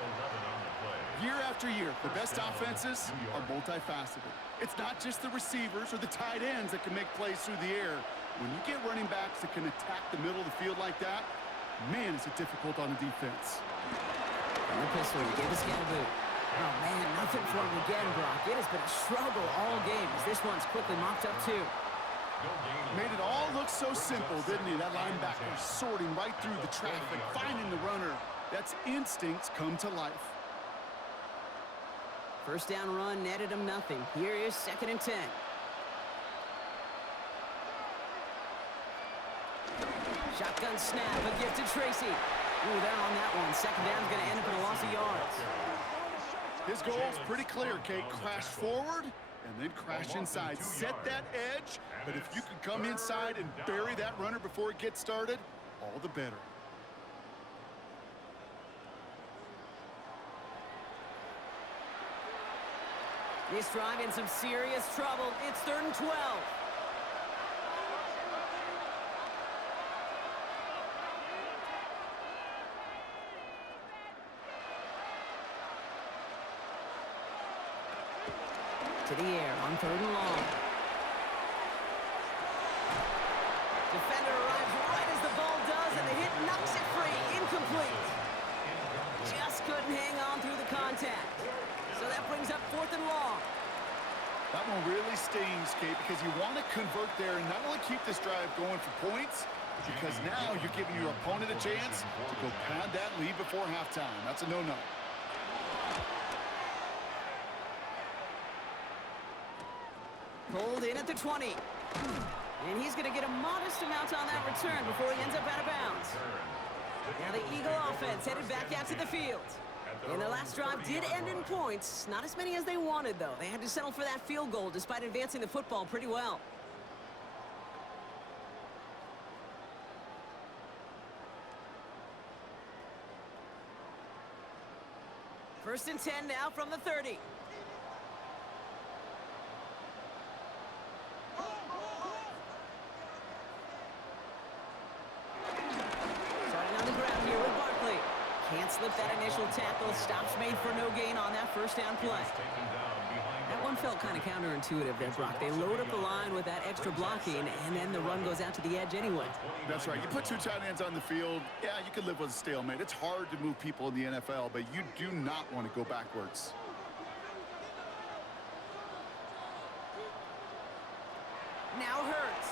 Year after year, the best offenses are multifaceted. It's not just the receivers or the tight ends that can make plays through the air. When you get running backs that can attack the middle of the field like that, man, is it difficult on the defense. And the pistol, he gave us Scatterboot. Oh, man, nothing for him again, Brock. It has been a struggle all game as this one's quickly mopped up, too. Made it all look so simple, didn't he? That linebacker sorting right through the traffic, finding the runner. That's instincts come to life. First down run netted him nothing. Here is second and 10. Shotgun snap, a gift to Tracy. Ooh, they're on that one. Second down's going to end up in a loss of yards. His goal's pretty clear, Kate. Crash forward and then crash inside. Set that edge, but if you can come inside and bury that runner before it gets started, all the better. This drive in some serious trouble. It's 3rd and 12. To the air on 3rd and long. Defender arrives right as the ball does, and the hit knocks it free. Incomplete. Just couldn't hang on through the contact. So that brings up 4th and long. That one really stings, Kate, because you want to convert there and not only keep this drive going for points, because now you're giving your opponent a chance to go pad that lead before halftime. That's a no-no. Pulled in at the 20. And he's going to get a modest amount on that return before he ends up out of bounds. Now the Eagle offense headed back out to the field. And their last drive did end in points. Not as many as they wanted, though. They had to settle for that field goal despite advancing the football pretty well. First and 10 now from the 30. Can't slip that initial tackle. Stops made for no gain on that first down play. That one felt kind of counterintuitive there, Brock. They load up the line with that extra blocking, and then the run goes out to the edge anyway. That's right. You put 2 tight ends on the field, yeah, you can live with a stalemate. It's hard to move people in the NFL, but you do not want to go backwards. Now Hurts.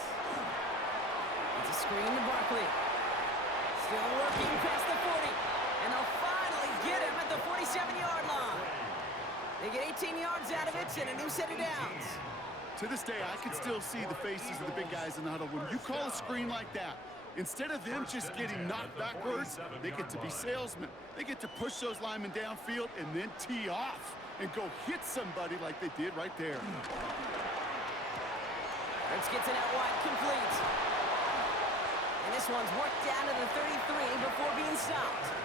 It's a screen to Barkley. Still working past the 40. And they'll finally get him at the 47-yard line. They get 18 yards out of it and a new set of downs. To this day, I can still see the faces of the big guys in the huddle. When you call a screen like that, instead of them just getting knocked backwards, they get to be salesmen. They get to push those linemen downfield and then tee off and go hit somebody like they did right there. Hurts gets it out wide, complete. And this one's worked down to the 33 before being stopped.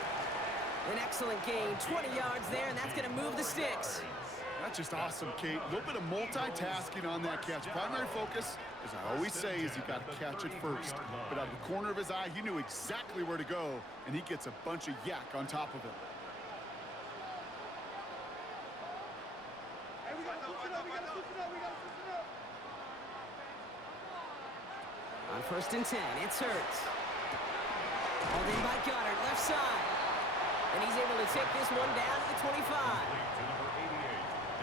An excellent gain, 20 yards there, and that's going to move the sticks. That's just awesome, Kate. A little bit of multitasking on that catch. Primary focus, as I always say, is you got to catch it first. But out of the corner of his eye, he knew exactly where to go, and he gets a bunch of yak on top of it. On 1st and 10, it's Hurts. Hauled in by Goddard, left side. And he's able to take this one down to the 25.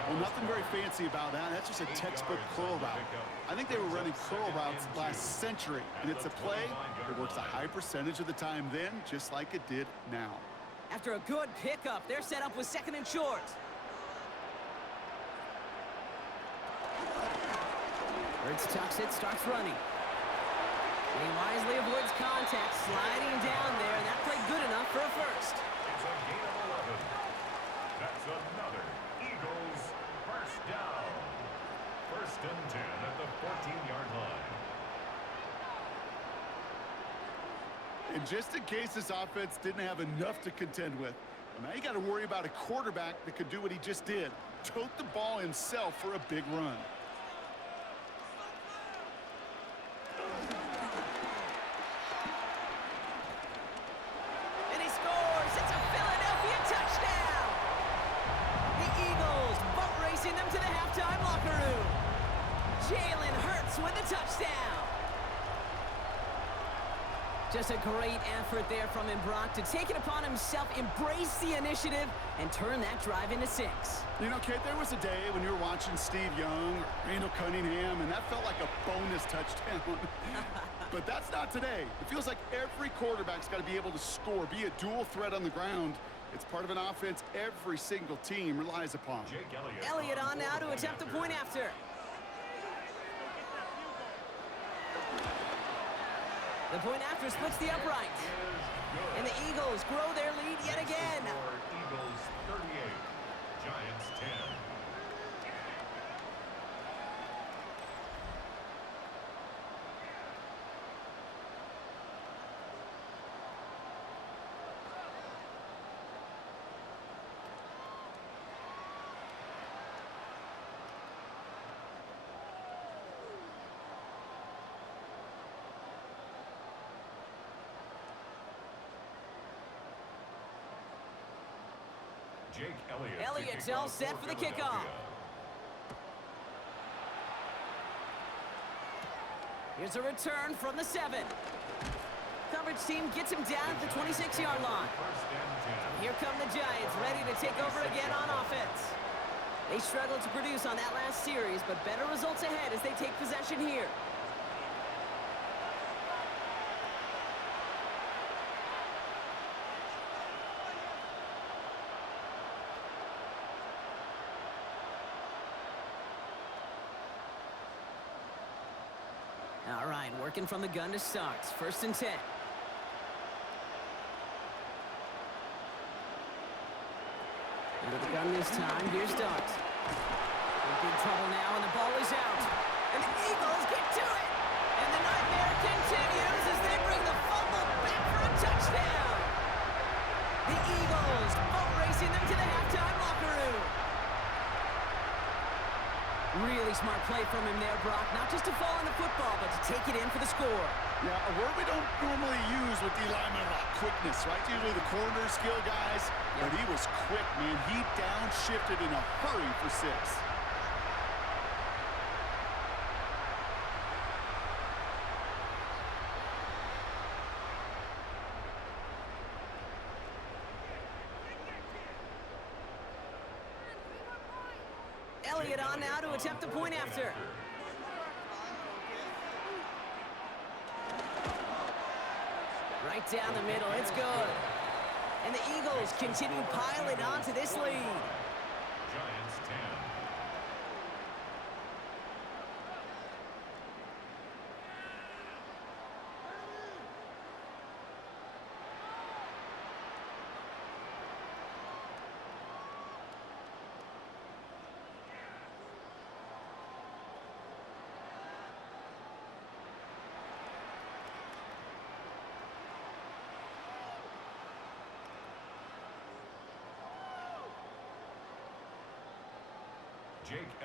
Well, nothing very fancy about that. That's just a textbook curl route. I think they were running curl routes last century, and it's a play that works a high percentage of the time then, just like it did now. After a good pickup, they're set up with 2nd and short. Hurts tucks it, starts running. And he wisely avoids contact, sliding down there, and that played good enough for a first. It's a gain of 11. That's another Eagles first down. 1st and 10 at the 14-yard line. And just in case this offense didn't have enough to contend with, well, now you got to worry about a quarterback that could do what he just did, tote the ball himself for a big run. With the touchdown. Just a great effort there from him, Brock, to take it upon himself, embrace the initiative, and turn that drive into 6. You know, Kate, there was a day when you were watching Steve Young or Randall Cunningham, and that felt like a bonus touchdown. But that's not today. It feels like every quarterback's got to be able to score, be a dual threat on the ground. It's part of an offense every single team relies upon. Elliott on now to attempt the point after. The point after splits the upright. And the Eagles grow their lead yet again. Eagles 38, Giants 10. Jake Elliott. Elliott's all set for the kickoff. Here's a return from the 7. Coverage team gets him down at the 26-yard line. Here come the Giants, ready to take over again on offense. They struggled to produce on that last series, but better results ahead as they take possession here. All right, working from the gun to start. 1st and 10. Out of the gun this time. Here's Dart. In big trouble now, and the ball is out. And the Eagles get to it. And the nightmare continues as they bring the fumble back for a touchdown. The Eagles boat racing them to the halftime locker room. Really smart play from him there, Brock. Not just to fall on the football, but to take it in for the score. Yeah, a word we don't normally use with D linemen about quickness, right? Usually the corner skill guys, but he was quick, man. He downshifted in a hurry for 6. Elliott on now to attempt the point after. Right down the middle, it's good. And the Eagles continue piling on to this lead. Giants 10.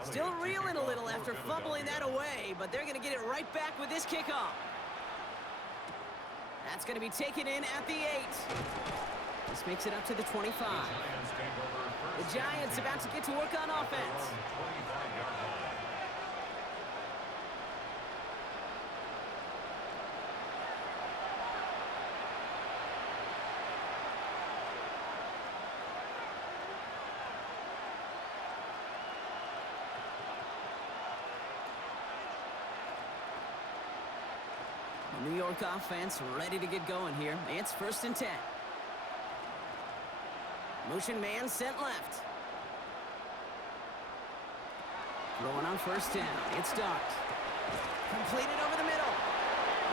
Still reeling a little after fumbling that away, but they're going to get it right back with this kickoff. That's going to be taken in at the 8. This makes it up to the 25. The Giants about to get to work on offense. New York offense ready to get going here. It's 1st and 10. Motion man sent left. Throwing on 1st down. It's Dart. Completed over the middle.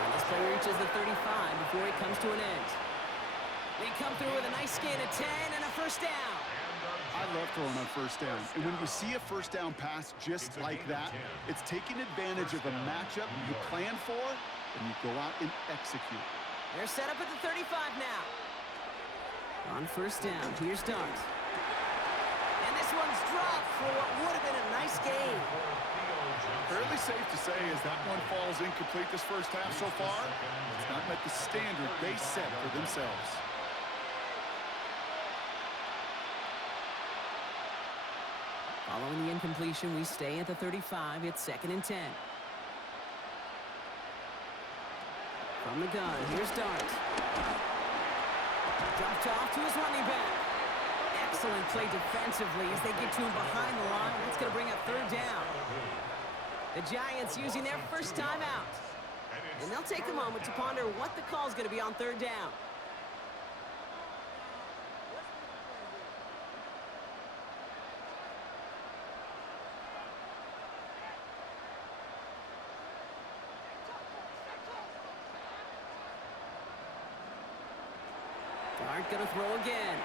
And this play reaches the 35 before it comes to an end. They come through with a nice gain of 10 and a 1st down. I love throwing on 1st down. And when you see a 1st down pass just like that, it's taking advantage of a matchup you plan for, and you go out and execute. They're set up at the 35 now. On 1st down, here's Dart. And this one's dropped for what would have been a nice game. Fairly safe to say as that one falls incomplete this 1st half so far. It's not met the standard they set for themselves. Following the incompletion, we stay at the 35. It's 2nd and 10. From the gun, here's Dart. Dropped off to his running back. Excellent play defensively as they get to him behind the line. That's going to bring up 3rd down. The Giants using their 1st timeout. And they'll take a moment to ponder what the call is going to be on 3rd down. Dart going to throw again.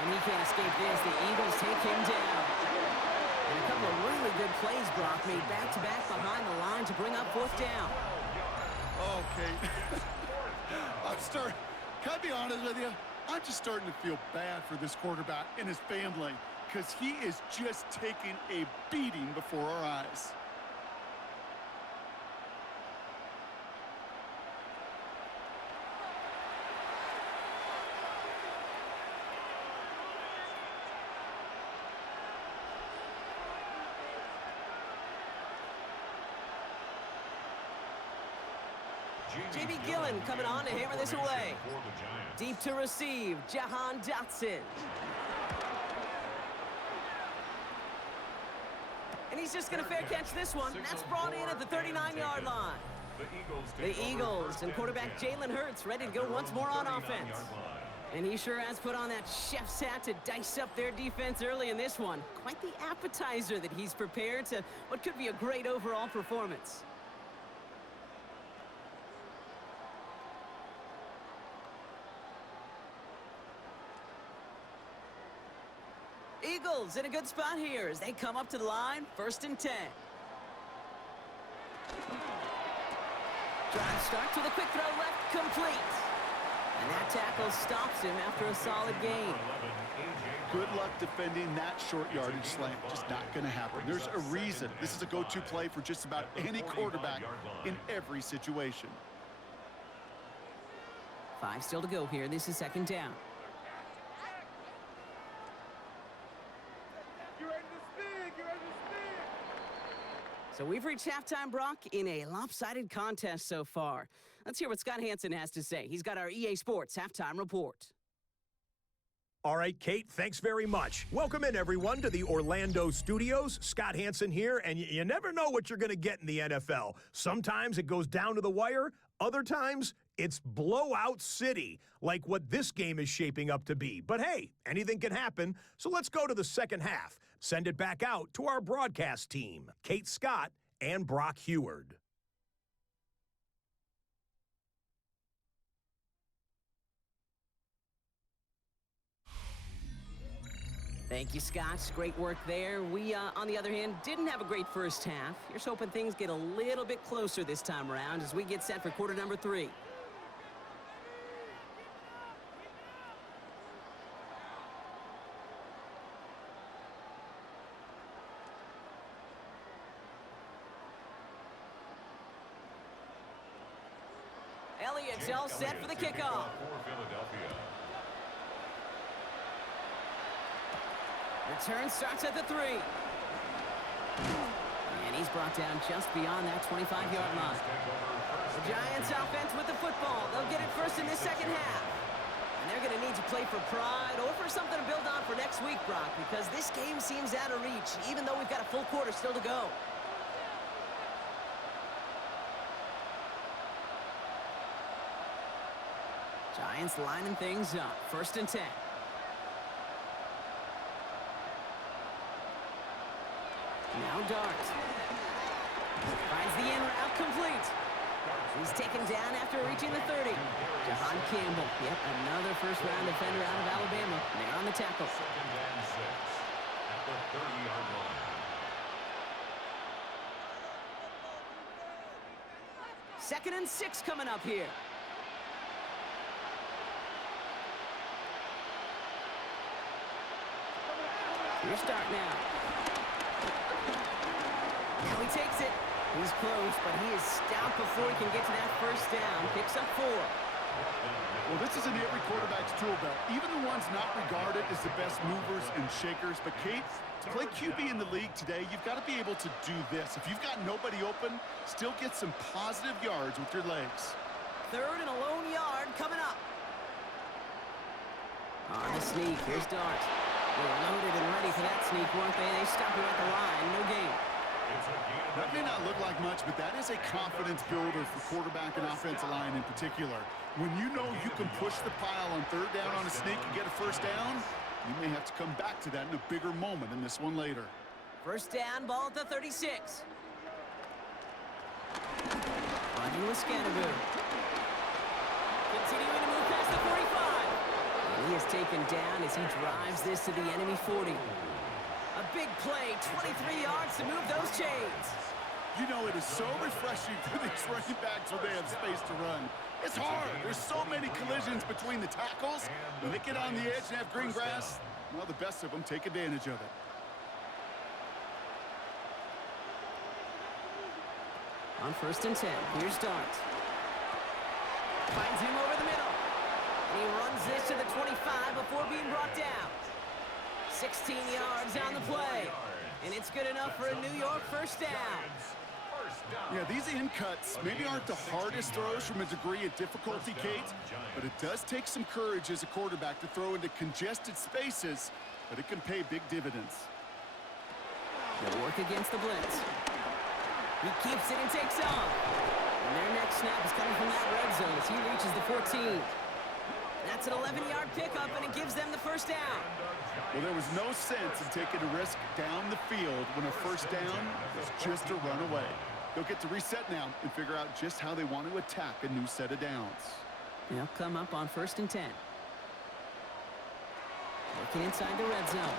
And he can't escape this. The Eagles take him down. And a couple of really good plays, Brock, made back-to-back behind the line to bring up 4th down. Okay. Can I be honest with you? I'm just starting to feel bad for this quarterback and his family because he is just taking a beating before our eyes. J.B. Gillen coming on to hammer this away. Deep to receive, Jahan Dotson. And he's just going to fair catch this one. That's brought in at the 39-yard line. The Eagles and quarterback Jalen Hurts ready to go once more on offense. And he sure has put on that chef's hat to dice up their defense early in this one. Quite the appetizer that he's prepared to what could be a great overall performance. Eagles in a good spot here as they come up to the line, 1st and 10. Drive starts with a quick throw left, complete. And that tackle stops him after a solid gain. Good luck defending that short yardage slant. Just not going to happen. There's a reason this is a go-to play for just about any quarterback in every situation. 5 still to go here. This is 2nd down. So we've reached halftime, Brock, in a lopsided contest so far. Let's hear what Scott Hansen has to say. He's got our EA Sports halftime report. All right, Kate, thanks very much. Welcome in, everyone, to the Orlando studios. Scott Hansen here, and you never know what you're going to get in the NFL. Sometimes it goes down to the wire. Other times, it's blowout city, like what this game is shaping up to be. But hey, anything can happen, so let's go to the second half. Send it back out to our broadcast team, Kate Scott and Brock Heward. Thank you, Scott. Great work there. We, on the other hand, didn't have a great first half. Here's hoping things get a little bit closer this time around as we get set for quarter number 3. Elliott's all set for the kickoff. Return starts at the 3. And he's brought down just beyond that 25-yard line. The Giants offense with the football. They'll get it first in this second half. And they're going to need to play for pride or for something to build on for next week, Brock, because this game seems out of reach, even though we've got a full quarter still to go. Giants lining things up. 1st and 10. Now Dart. Finds the in route complete. He's taken down after reaching the 30. Jahan Campbell. Yep, another first-round defender out of Alabama. They're on the tackle. 2nd and 6 at the 30-yard line. 2nd and 6 coming up here. Here's Dart now. Now he takes it. He's close, but he is stout before he can get to that first down. Picks up 4. Well, this is in every quarterback's tool belt, even the ones not regarded as the best movers and shakers. But, Kate, to play QB in the league today, you've got to be able to do this. If you've got nobody open, still get some positive yards with your legs. 3rd and a lone yard coming up. On the sneak, here's Dart. They're loaded and ready for that sneak, weren't they? They stop him at the line. No gain. That may not look like much, but that is a confidence builder for quarterback and offensive line in particular. When you know you can push the pile on 3rd down on a sneak and get a first down, you may have to come back to that in a bigger moment in this one later. First down, ball at the 36. Running with Scannaboo. Continuing to move past the 45. And he is taken down as he drives this to the enemy 40. A big play, 23 yards to move those chains. You know, it is so refreshing for these running backs when they have space to run. It's hard. There's so many collisions between the tackles. When they get on the edge and have green grass, well, the best of them take advantage of it. On 1st and 10, here's Dart. Finds him over the middle. And he runs this to the 25 before being brought down. 16 yards on the play. And it's good enough for a New York first down. Yeah, these in cuts maybe aren't the hardest throws from a degree of difficulty, Kate, but it does take some courage as a quarterback to throw into congested spaces, but it can pay big dividends. They'll work against the blitz. He keeps it and takes off. And their next snap is coming from that red zone as he reaches the 14. That's an 11-yard pickup, and it gives them the first down. Well, there was no sense in taking a risk down the field when a first down was just a run away. They'll get to reset now and figure out just how they want to attack a new set of downs. They'll come up on 1st and 10. Looking inside the red zone.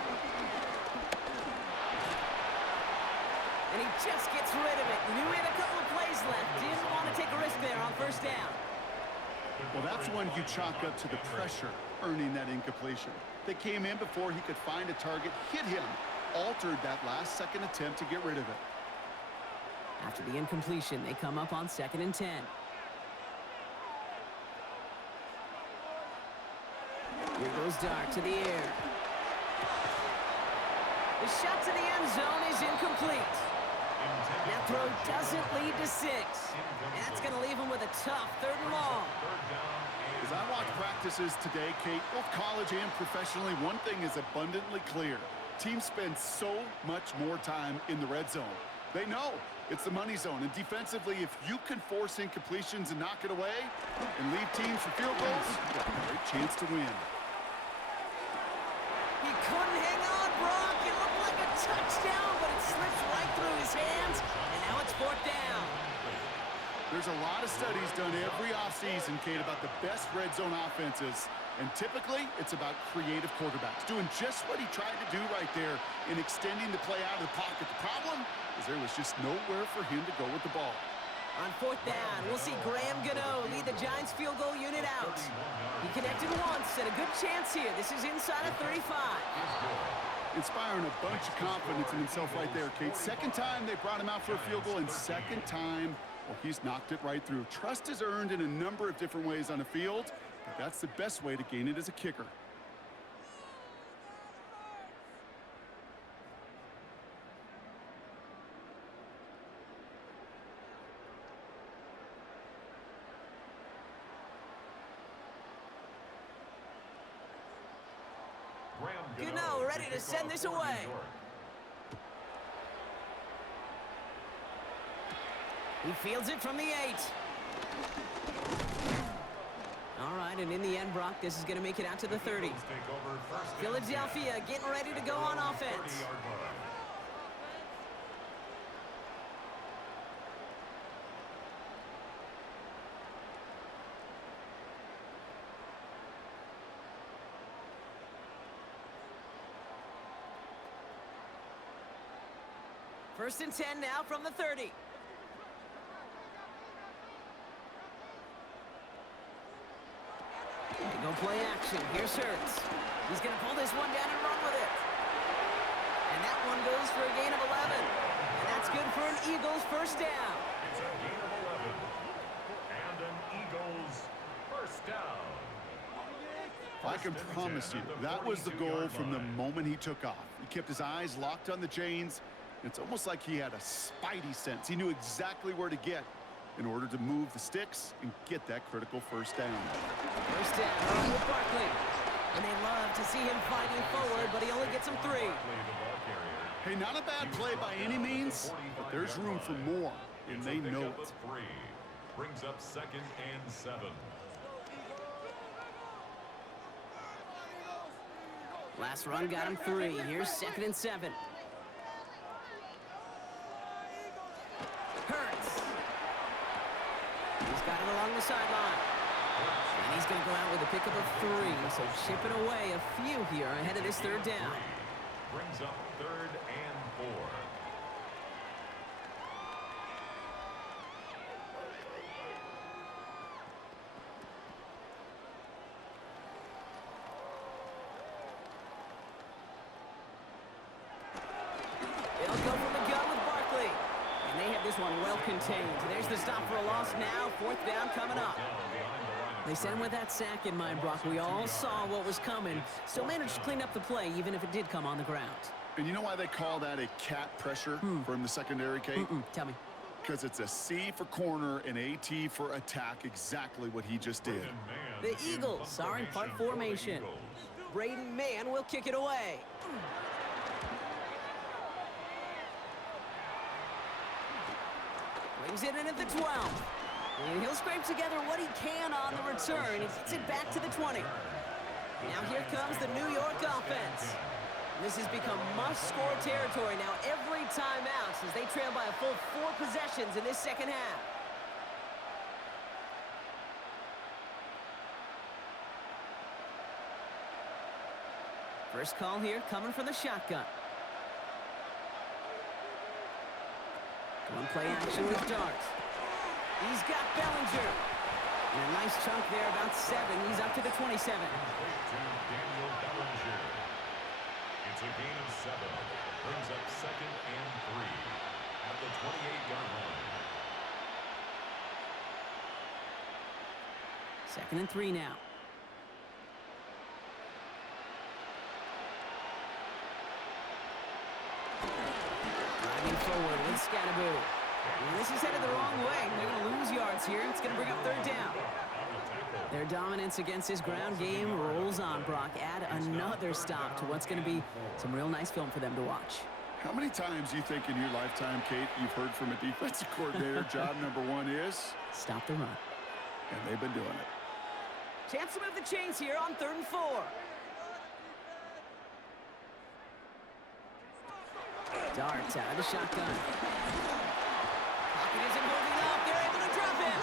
And he just gets rid of it. Knew he had a couple of plays left. Didn't want to take a risk there on 1st down. Well, that's one you chalk up to the pressure earning that incompletion. They came in before he could find a target, hit him, altered that last-second attempt to get rid of it. After the incompletion, they come up on 2nd and 10. Here goes Dark to the air. The shot to the end zone is incomplete. That throw doesn't lead to 6. That's going to leave him with a tough 3rd and long. As I watch practices today, Kate, both college and professionally, one thing is abundantly clear. Teams spend so much more time in the red zone. They know it's the money zone, and defensively, if you can force incompletions and knock it away and leave teams for field goals, you got a great chance to win. He couldn't hang on, Brock. It looked like a touchdown, but it slips right through his hands, and now it's 4th down. There's a lot of studies done every offseason, Kate, about the best red zone offenses, and typically it's about creative quarterbacks doing just what he tried to do right there in extending the play out of the pocket. The problem is there was just nowhere for him to go with the ball. On 4th down, we'll see Graham Gano lead the Giants field goal unit out. He connected once and a good chance here. This is inside of 35. Inspiring a bunch of confidence in himself right there, Kate. Second time they brought him out for a field goal, and second time, well, he's knocked it right through. Trust is earned in a number of different ways on the field, but that's the best way to gain it as a kicker. Gano ready to send this away. He fields it from the 8. All right, and in the end, Brock, this is going to make it out to the 30. Philadelphia getting ready to go on offense. First and 10 now from the 30. They go play action. Here's Hurts. He's going to pull this one down and run with it. And that one goes for a gain of 11. And that's good for an Eagles first down. It's a gain of 11. And an Eagles first down. I can promise you, that was the goal from the moment he took off. He kept his eyes locked on the chains. It's almost like he had a spidey sense. He knew exactly where to get in order to move the sticks and get that critical first down. First down on with Barkley. And they love to see him fighting forward, but he only gets them 3. Hey, not a bad play by any means, but there's room for more, and they know it. Brings up 2nd and 7. Last run got him 3. Here's 2nd and 7. Hurts. He's got it along the sideline. And he's going to go out with a pickup of 3. So chipping away a few here ahead of this 3rd down. Brings up 3rd and 4. They'll go from the gun with Barkley. And they have this one well contained. There's the stop for a loss now. 4th down coming up. They sent him with that sack in mind, Brock. We all saw what was coming. Still managed to clean up the play, even if it did come on the ground. And you know why they call that a cat pressure from the secondary, Kate? Tell me. Because it's a C for corner and a T for attack, exactly what he just did. The Eagles are in punt formation. Braden Mann will kick it away. Brings it in at the 12. And he'll scrape together what he can on the return. He gets it back to the 20. Now here comes the New York offense. This has become must-score territory now every time out as they trail by a full 4 possessions in this second half. First call here coming from the shotgun. One play action with Dart. He's got Bellinger. And a nice chunk there, about 7. He's up to the 27. It's a gain of 7. Brings up 2nd and 3 at the 28-yard line. 2nd and 3 now. Driving forward with Scatteroo. And this is headed the wrong way. They're going to lose yards here. It's going to bring up 3rd down. Their dominance against his ground game rolls on, Brock. Add another stop to what's going to be some real nice film for them to watch. How many times do you think in your lifetime, Kate, you've heard from a defensive coordinator, job number 1 is? Stop the run. And they've been doing it. Chance to move the chains here on 3rd and 4. Dart out of the shotgun. Pocket isn't holding up. They're able to drop him.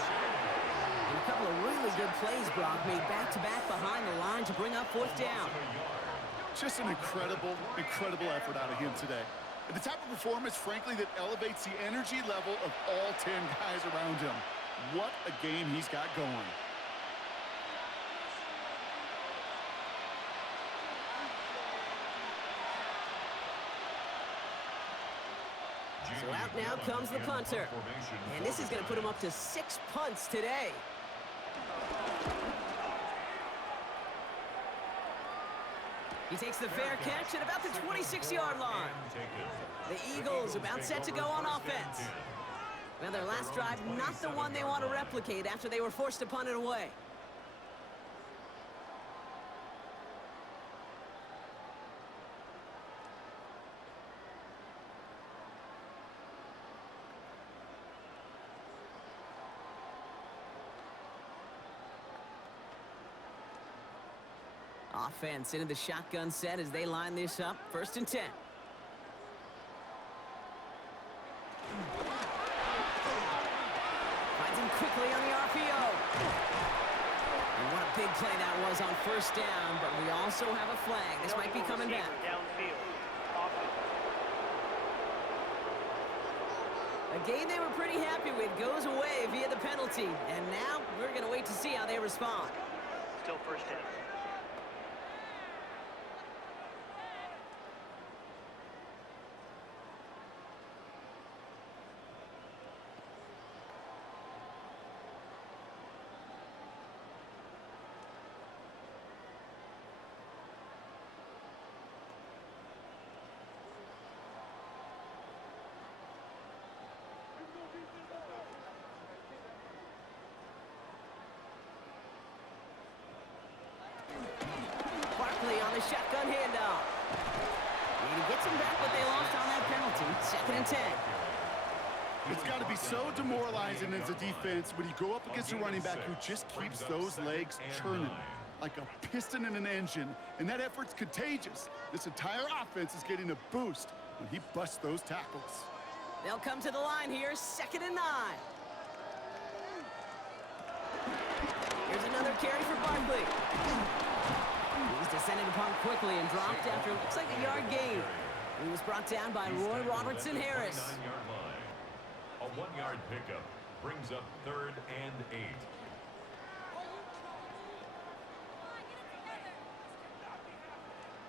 And a couple of really good plays, Brock, made back-to-back behind the line to bring up 4th down. Just an incredible effort out of him today. And the type of performance, frankly, that elevates the energy level of all 10 guys around him. What a game he's got going. So out now comes the punter. And this is going to put him up to 6 punts today. He takes the fair catch at about the 26-yard line. The Eagles about set to go on offense. Now their last drive, not the one they want to replicate after they were forced to punt it away. Offense into the shotgun set as they line this up. 1st and 10. Finds him quickly on the RPO. And what a big play that was on 1st down, but we also have a flag. This might be coming back. A game they were pretty happy with goes away via the penalty. And now we're going to wait to see how they respond. Still 1st down. On the shotgun handoff. And he gets him back, but they lost on that penalty. 2nd and 10. It's got to be so demoralizing as a defense when you go up against a running back who just keeps those legs churning like a piston in an engine, and that effort's contagious. This entire offense is getting a boost when he busts those tackles. They'll come to the line here, 2nd and 9. Here's another carry for Barkley. He's descended upon quickly and dropped after it looks like a yard gain. He was brought down by Roy Robertson Harris. A 1-yard pickup brings up 3rd and 8.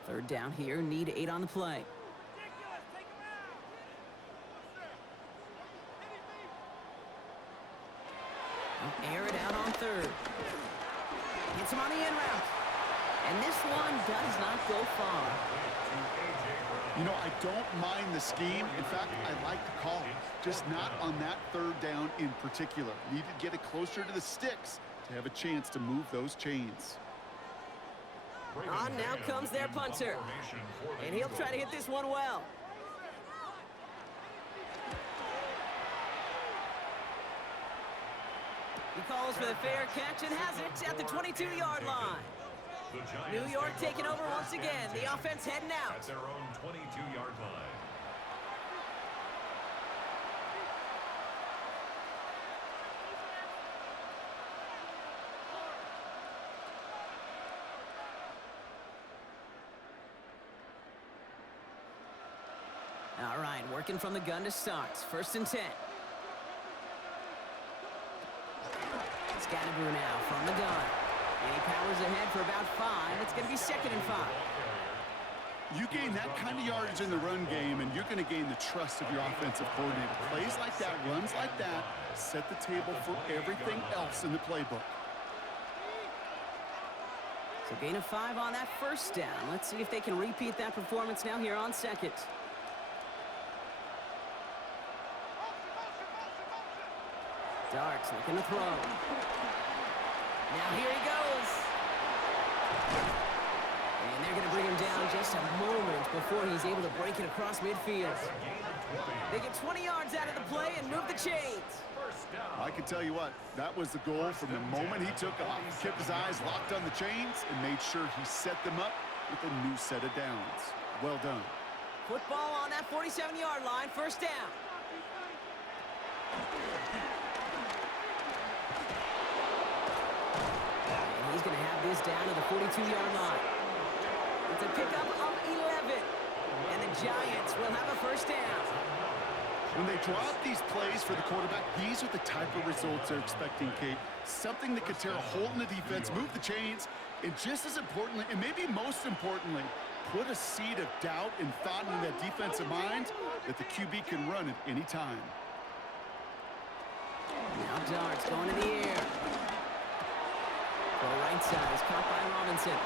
Third down here, need 8 on the play. Air it out on 3rd. Gets him on the in route. And this one does not go far. You know, I don't mind the scheme. In fact, I like the call. Just not on that third down in particular. Need to get it closer to the sticks to have a chance to move those chains. On now comes their punter. And he'll try to hit this one well. He calls for the fair catch and has it at the 22-yard line. New York taking over once again. The offense heading out. At their own 22-yard line. All right, working from the gun to start. 1st and 10. Scatterboo now from the gun. And he powers ahead for about 5. It's going to be 2nd and 5. You gain that kind of yardage in the run game, and you're going to gain the trust of your offensive coordinator. Plays like that, runs like that, set the table for everything else in the playbook. So gain of 5 on that 1st down. Let's see if they can repeat that performance now here on 2nd. Darts looking to throw. Now here he goes. And they're going to bring him down just a moment before he's able to break it across midfield. They get 20 yards out of the play and move the chains. I can tell you what, that was the goal from the moment he took off. He kept his eyes locked on the chains and made sure he set them up with a new set of downs. Well done. Football on that 47-yard line, 1st down. And he's going to have this down to the 42-yard line. It's a pickup of 11. And the Giants will have a 1st down. When they draw up these plays for the quarterback, these are the type of results they're expecting, Kate. Something that could tear a hole in the defense, move the chains, and just as importantly, and maybe most importantly, put a seed of doubt and thought in that defensive mind that the QB can run at any time. Now Darts going in the air. Go right side is caught by Robinson.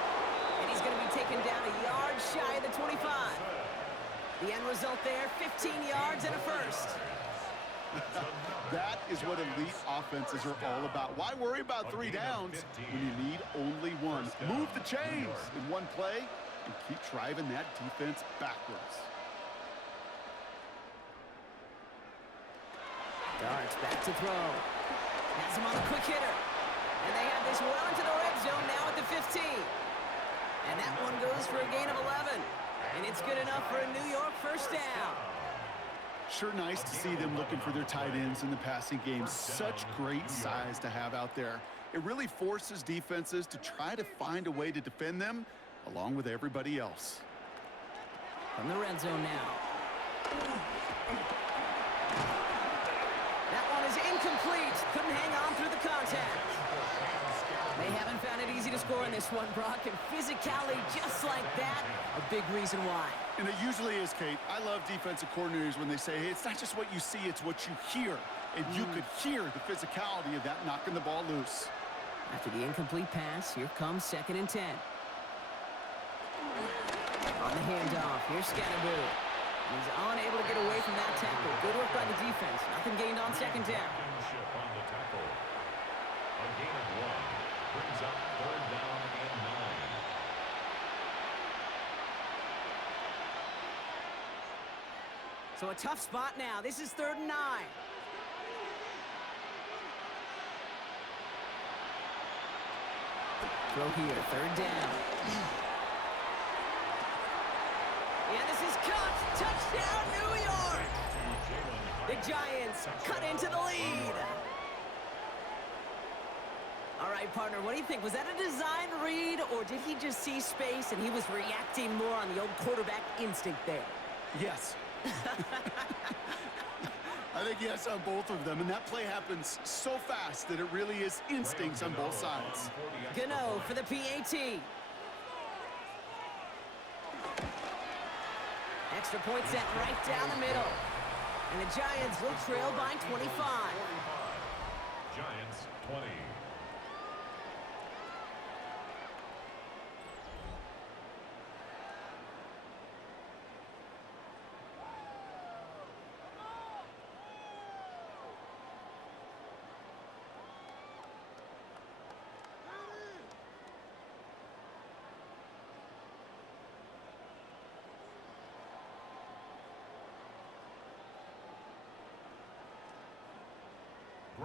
And he's going to be taken down a yard shy of the 25. The end result there, 15 yards and a 1st. That is what elite offenses are all about. Why worry about 3 downs when you need only 1? Move the chains in one play and keep driving that defense backwards. Darts back to throw. Has him on a quick hitter. And they have this well into the red zone now at the 15. And that one goes for a gain of 11. And it's good enough for a New York 1st down. Sure nice to see them looking for their tight ends in the passing game. Such great size to have out there. It really forces defenses to try to find a way to defend them along with everybody else. From the red zone now. That one is incomplete. Couldn't hang on through the contact. They haven't found it easy to score in this one, Brock, and physicality just like that, a big reason why. And it usually is, Kate. I love defensive coordinators when they say, hey, it's not just what you see, it's what you hear. And you could hear the physicality of that knocking the ball loose. After the incomplete pass, here comes 2nd and 10. On the handoff, here's Scatterboo. He's unable to get away from that tackle. Good work by the defense. Nothing gained on 2nd down. On the tackle. A gain of 1 brings up 3rd down and 9. So a tough spot now. This is 3rd and 9. Throw here, 3rd down. And this is caught. Touchdown, New York! The Giants cut into the lead. All right, partner, what do you think? Was that a design read, or did he just see space and he was reacting more on the old quarterback instinct there? Yes. I think yes on both of them, and that play happens so fast that it really is instincts on both sides. Gano for the PAT. Extra point set right down the middle. And the Giants will trail by 25. Giants 20.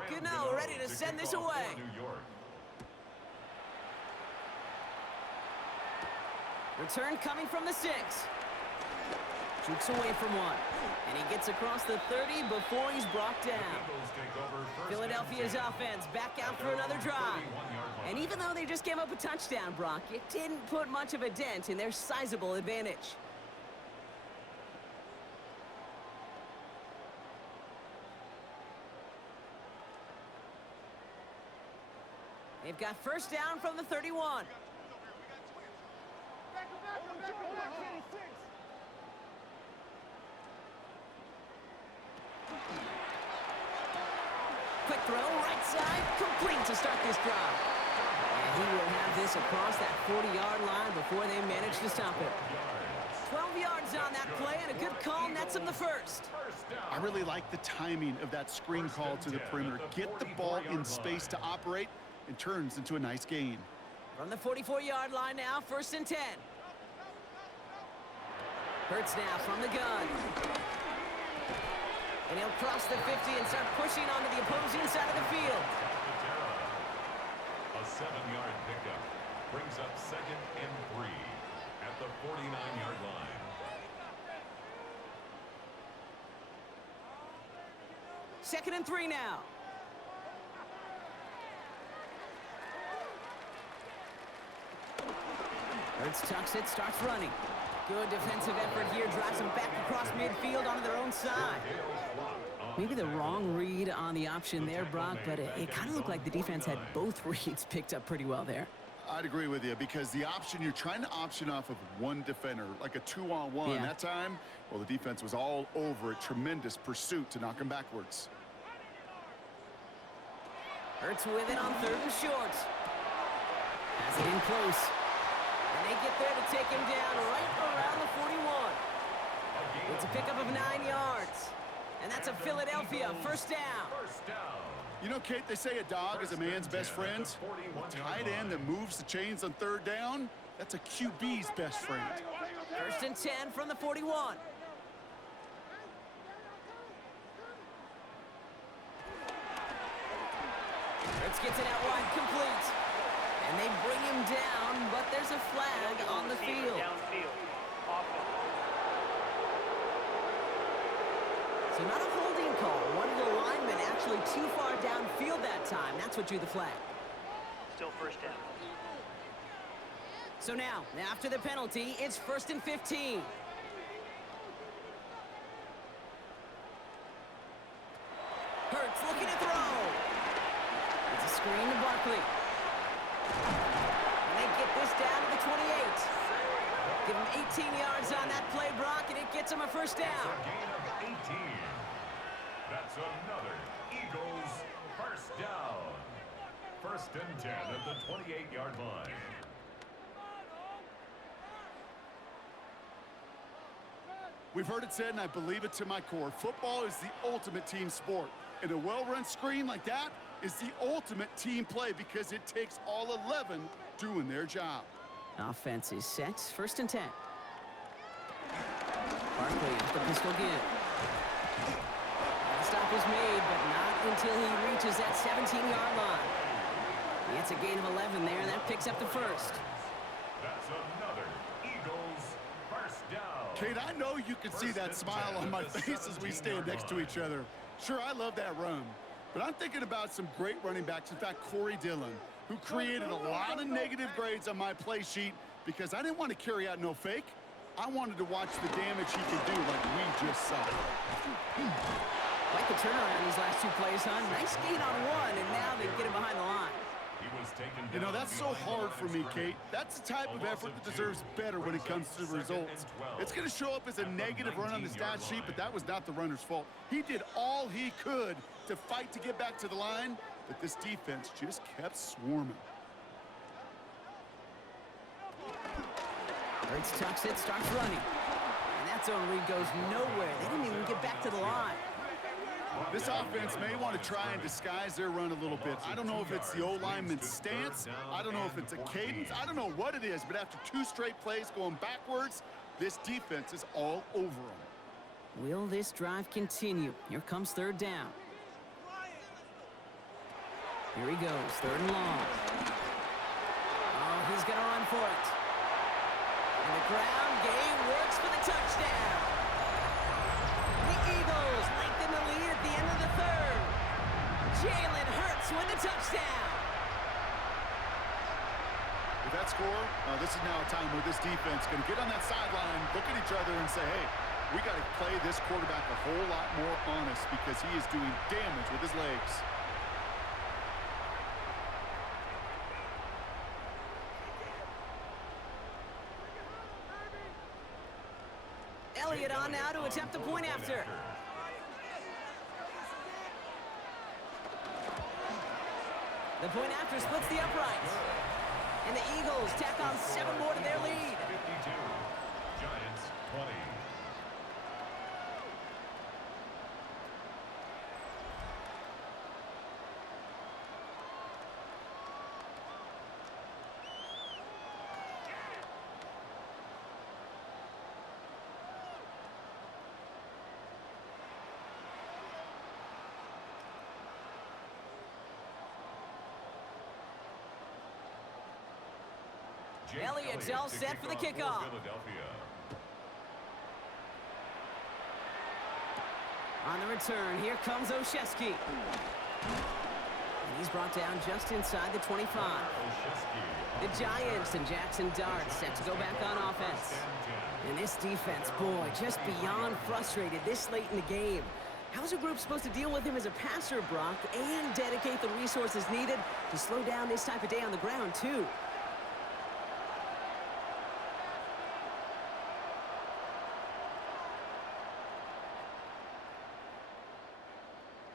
Gano ready to send this away. New York. Return coming from the 6. Jukes away from one. And he gets across the 30 before he's brought down. Philadelphia's offense back out for another drive. And even though they just gave up a touchdown, Brock, it didn't put much of a dent in their sizable advantage. They've got first down from the 31. Quick throw, right side, complete to start this drive. And he will have this across that 40-yard line before they manage to stop it. 12 yards on that play, and a good call nets him the first. I really like the timing of that screen call to the perimeter. Get the ball in space to operate, and turns into a nice gain. From the 44-yard line now, 1st and 10. Hurts now from the gun. And he'll cross the 50 and start pushing onto the opposing side of the field. A 7-yard pickup brings up 2nd and 3 at the 49-yard line. Second and 3 now. Hurts tucks it, starts running. Good defensive effort here, drives them back across midfield onto their own side. Maybe the wrong read on the option there, Brock, but it kind of looked like the defense had both reads picked up pretty well there. I'd agree with you, because the option, you're trying to option off of one defender, like a 2-on-1. Yeah. That time, well, the defense was all over it. Tremendous pursuit to knock him backwards. Hurts with it on 3rd and short. Has it in close. And they get there to take him down right around the 41. It's a pickup of 9 yards. And that's a Philadelphia first down. You know, Kate, they say a dog is a man's best friend. A tight end that moves the chains on 3rd down, that's a QB's best friend. 1st and 10 from the 41. Hurts gets it out wide, complete. And they bring him down, but there's a flag on the field. So not a holding call. One of the linemen actually too far downfield that time. That's what drew the flag. Still first down. So now, after the penalty, it's 1st and 15. Hurts looking to throw. It's a screen to Barkley. And they get this down to the 28. Give him 18 yards on that play, Brock, and it gets him a first down. That's a gain of 18. That's another Eagles first down. 1st and 10 at the 28-yard line. We've heard it said, and I believe it to my core, football is the ultimate team sport. And a well-run screen like that is the ultimate team play, because it takes all 11 doing their job. Offense is set. 1st and 10. Barkley with the pistol give. The stop is made, but not until he reaches that 17-yard line. It's a gain of 11 there, and that picks up the first. That's another Eagles first down. Kate, I know you can see that smile on my face as we stand next to each other. Sure, I love that run, but I'm thinking about some great running backs. In fact, Corey Dillon, who created a lot of negative grades on my play sheet because I didn't want to carry out no fake. I wanted to watch the damage he could do like we just saw. Like the turnaround these last 2 plays, huh? Nice gain on one, and now they get him behind the line. He was taken You know, down that's so behind the hard line for of me, scrimmage. Kate. That's the type of effort that deserves better when it comes to the results. It's going to show up as a negative run on the stat sheet, but that was not the runner's fault. He did all he could to fight to get back to the line, but this defense just kept swarming. Hurts tucks it, starts running. And that zone read goes nowhere. They didn't even get back to the line. This offense may want to try and disguise their run a little bit. I don't know if it's the O-lineman's stance. I don't know if it's a cadence. I don't know what it is, but after 2 straight plays going backwards, this defense is all over them. Will this drive continue? Here comes 3rd down. Here he goes, 3rd and long. Oh, he's going to run for it. And the ground game works for the touchdown. The Eagles lengthen the lead at the end of the 3rd. Jalen Hurts with the touchdown. With that score, this is now a time where this defense is going to get on that sideline, look at each other, and say, hey, we got to play this quarterback a whole lot more honest because he is doing damage with his legs. Elliott on now to attempt the point after. The point after splits the uprights. And the Eagles tack on 7 more to their lead. 52. Giants 20. Elliott's all set for the kickoff. On the return, here comes Olszewski. And he's brought down just inside the 25. The Giants and Jackson Dart set to go back on offense. And this defense, boy, just beyond frustrated this late in the game. How's a group supposed to deal with him as a passer, Brock, and dedicate the resources needed to slow down this type of day on the ground, too?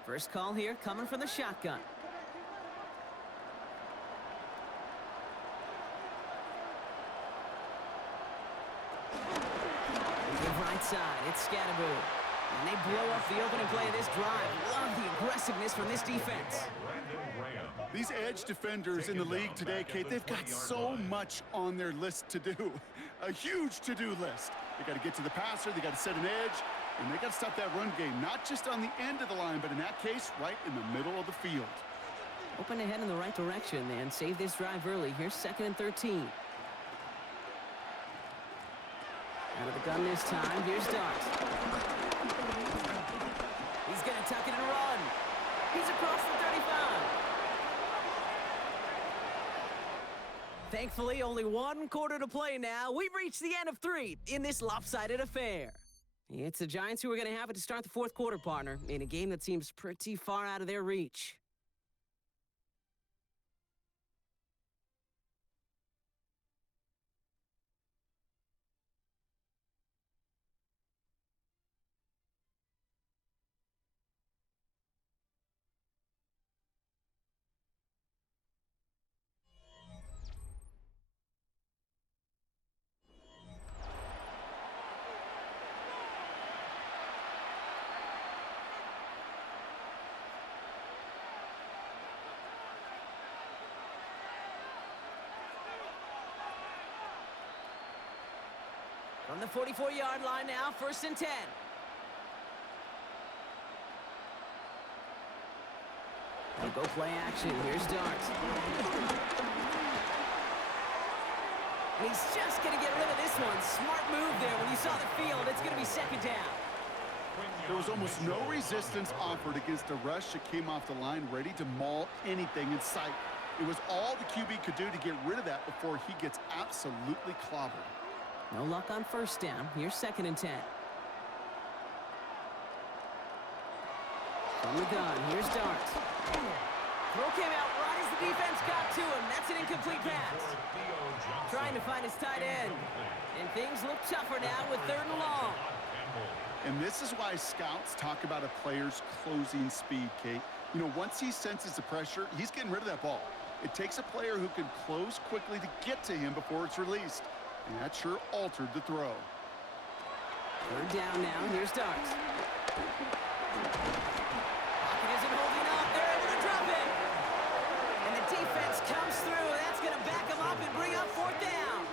First call here coming from the shotgun. The right side, it's Scatterboot. And they blow up the opening play of this drive. Love the aggressiveness from this defense. These edge defenders in the league today, Kate, they've got so much on their list to do. A huge to-do list. They got to get to the passer, they got to set an edge, and they got to stop that run game, not just on the end of the line, but in that case, right in the middle of the field. Open ahead in the right direction and save this drive early. Here's 2nd and 13. Out of the gun this time. Here's Dart. He's going to tuck it and run. He's across the 35. Thankfully, only 1 quarter to play now. We've reached the end of 3 in this lopsided affair. It's the Giants who are going to have it to start the 4th quarter, partner, in a game that seems pretty far out of their reach. From the 44-yard line now, 1st and 10. They'll go play action. Here's Dart. And he's just going to get rid of this one. Smart move there. When you saw the field, it's going to be 2nd down. There was almost no resistance offered against a rush that came off the line ready to maul anything in sight. It was all the QB could do to get rid of that before he gets absolutely clobbered. No luck on 1st down. Here's 2nd and 10. From the gun, here's Dart. Throw came out right as the defense got to him. That's an incomplete pass. Trying to find his tight end. And things look tougher now with 3rd and long. And this is why scouts talk about a player's closing speed, Kate. You know, once he senses the pressure, he's getting rid of that ball. It takes a player who can close quickly to get to him before it's released. And that sure altered the throw. 3rd down now. Here's Dart. Pocket isn't holding up. They're able to drop it. And the defense comes through. That's going to back them up and bring up 4th down.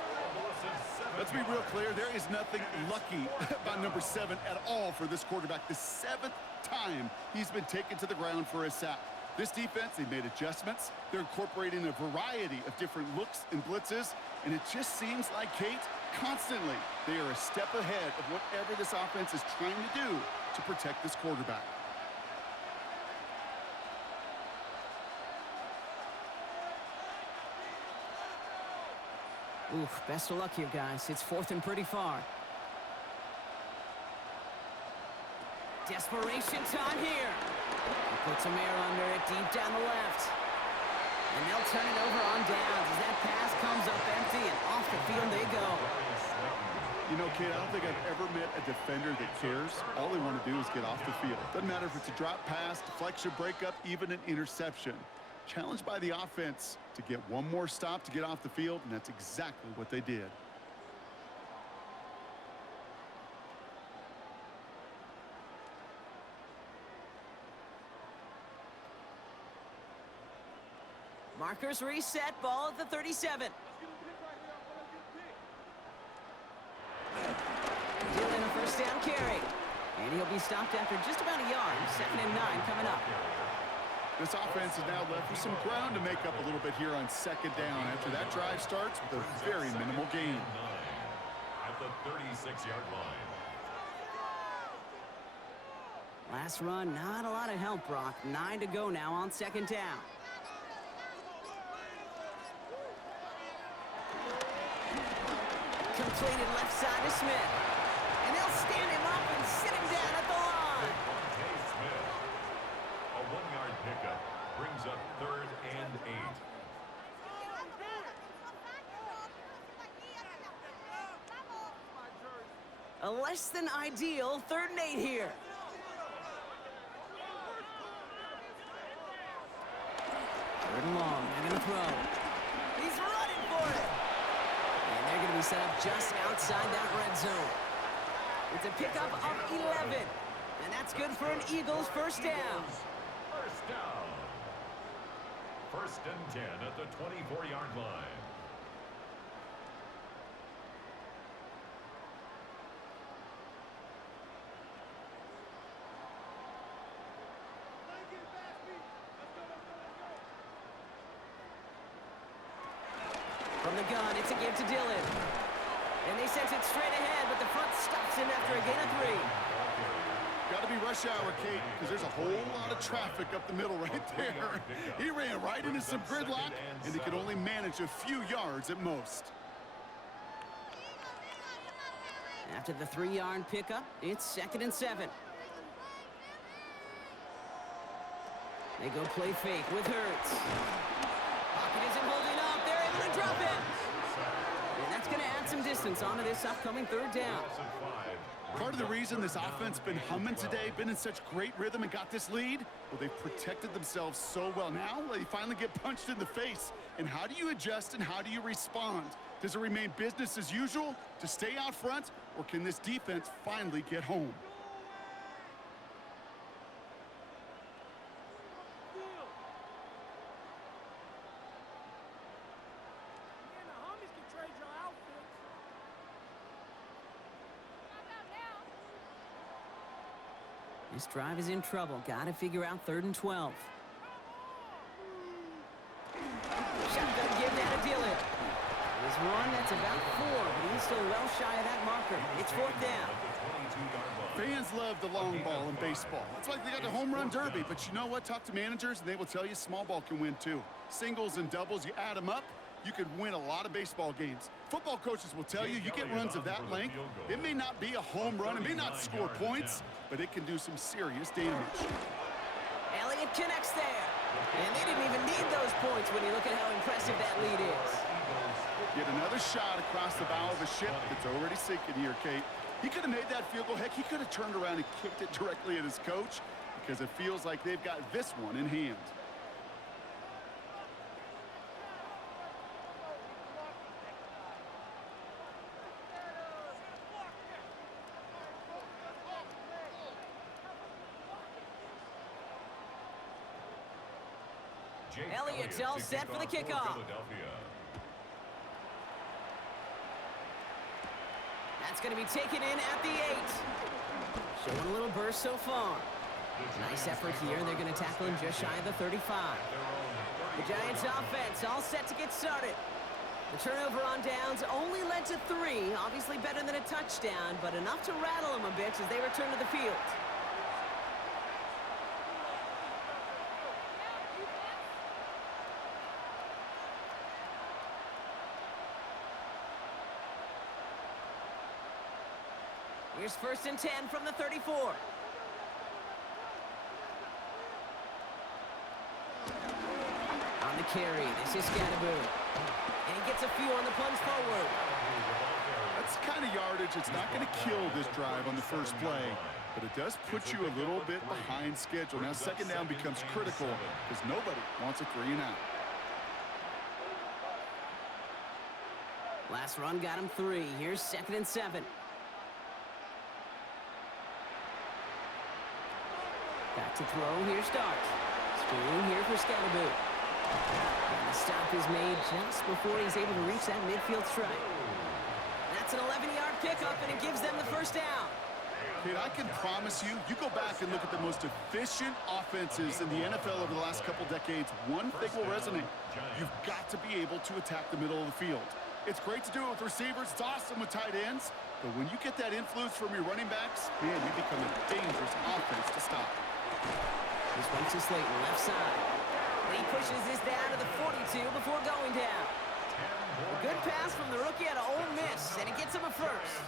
Let's be real clear. There is nothing lucky about number 7 at all for this quarterback. The 7th time he's been taken to the ground for a sack. This defense, they made adjustments. They're incorporating a variety of different looks and blitzes, and it just seems like, Kate, constantly they are a step ahead of whatever this offense is trying to do to protect this quarterback. Oof, best of luck here, guys. It's 4th and pretty far. Desperation time here. He puts some air under it deep down the left. And they'll turn it over on downs as that pass comes up empty and off the field they go. You know, Kate, I don't think I've ever met a defender that cares. All they want to do is get off the field. Doesn't matter if it's a drop pass, deflection, breakup, even an interception. Challenged by the offense to get one more stop to get off the field, and that's exactly what they did. Markers reset, ball at the 37. Dillon a first down carry. And he'll be stopped after just about a yard. 2nd and 9 coming up. This offense is now left with some ground to make up a little bit here on 2nd down after that drive starts with a very minimal gain. At the 36-yard line. Last run, not a lot of help, Brock. 9 to go now on 2nd down. Completed left side to Smith. And they'll stand him up and sit him down at the line. Smith. A 1-yard pickup brings up 3rd and 8. A less than ideal 3rd and 8 here. 3rd and long, they're going to throw. He's running for it. And they're going to be set up just outside that red zone. It's a pickup of 11. And that's good for an Eagles first down. First down. 1st and 10 at the 24-yard line. From the gun, it's a give to Dillon. And they sent it straight ahead, but the front stops him after a gain of 3. Got to be rush hour, Kate, because there's a whole lot of traffic up the middle right there. He ran right into some gridlock, and he could only manage a few yards at most. After the 3-yard pickup, it's 2nd and 7. They go play fake with Hurts. Pocket isn't holding up. They're able to drop it. And that's going to add some distance onto this upcoming 3rd down. Part of the reason this offense been humming today, been in such great rhythm and got this lead, well, they've protected themselves so well. Now they finally get punched in the face. And how do you adjust and how do you respond? Does it remain business as usual to stay out front, or can this defense finally get home? This drive is in trouble. Got to figure out 3rd and 12. Shotgun give that to Dillon. There's one that's about 4, but he's still well shy of that marker. It's 4th down. Fans love the long ball in baseball. It's like they got the home run derby, but you know what? Talk to managers, and they will tell you small ball can win too. Singles and doubles, you add them up, you could win a lot of baseball games. Football coaches will tell you, you get runs of that length, it may not be a home run, it may not score points, but it can do some serious damage. Elliott connects there. And they didn't even need those points when you look at how impressive that lead is. Yet another shot across the bow of a ship that's already sinking here, Kate. He could have made that field goal. Heck, he could have turned around and kicked it directly at his coach, because it feels like they've got this one in hand. Elliott's all set for the kickoff. That's going to be taken in at the 8. Showing a little burst so far. Nice effort here, and they're going to tackle him just shy of the 35. The Giants offense all set to get started. The turnover on downs only led to 3. Obviously better than a touchdown, but enough to rattle them a bit as they return to the field. Here's 1st and 10 from the 34. On the carry, this is Scatterboot. And he gets a few on the plunge forward. That's the kind of yardage it's not going to kill this drive on the first play, but it does put you a little bit behind schedule. Now 2nd down becomes critical because nobody wants a 3 and out. Last run got him 3. Here's 2nd and 7. Back to throw, here's Dart. Screen here for Scatterboot. And the stop is made just before he's able to reach that midfield strike. That's an 11-yard pickup, and it gives them the 1st down. Kid, I can promise you, you go back and look at the most efficient offenses in the NFL over the last couple decades, one thing will resonate. You've got to be able to attack the middle of the field. It's great to do it with receivers. It's awesome with tight ends. But when you get that influence from your running backs, man, you become a dangerous offense to stop. This one to Slayton, left side. And he pushes this down to the 42 before going down. A good pass from the rookie out of Ole Miss, and it gets him a 1st.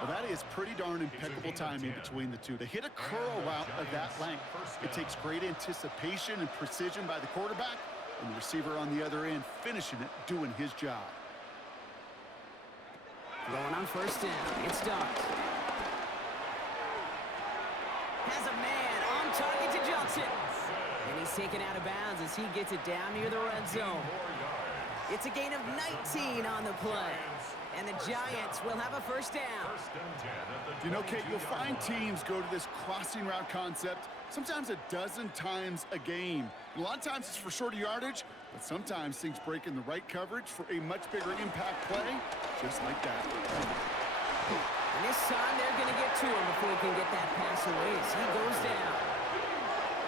Well, that is pretty darn impeccable timing between the two. To hit a curl route of that length, it takes great anticipation and precision by the quarterback, and the receiver on the other end finishing it, doing his job. Going on 1st down, it's Dart. Has a man on target to Johnson. And he's taken out of bounds as he gets it down near the red zone. It's a gain of 19 on the play. And the Giants will have a 1st down. You know, Kate, you'll find teams go to this crossing route concept sometimes a dozen times a game. A lot of times it's for shorter yardage, but sometimes things break in the right coverage for a much bigger impact play, just like that. And this time they're going to get to him before he can get that pass away as he goes down.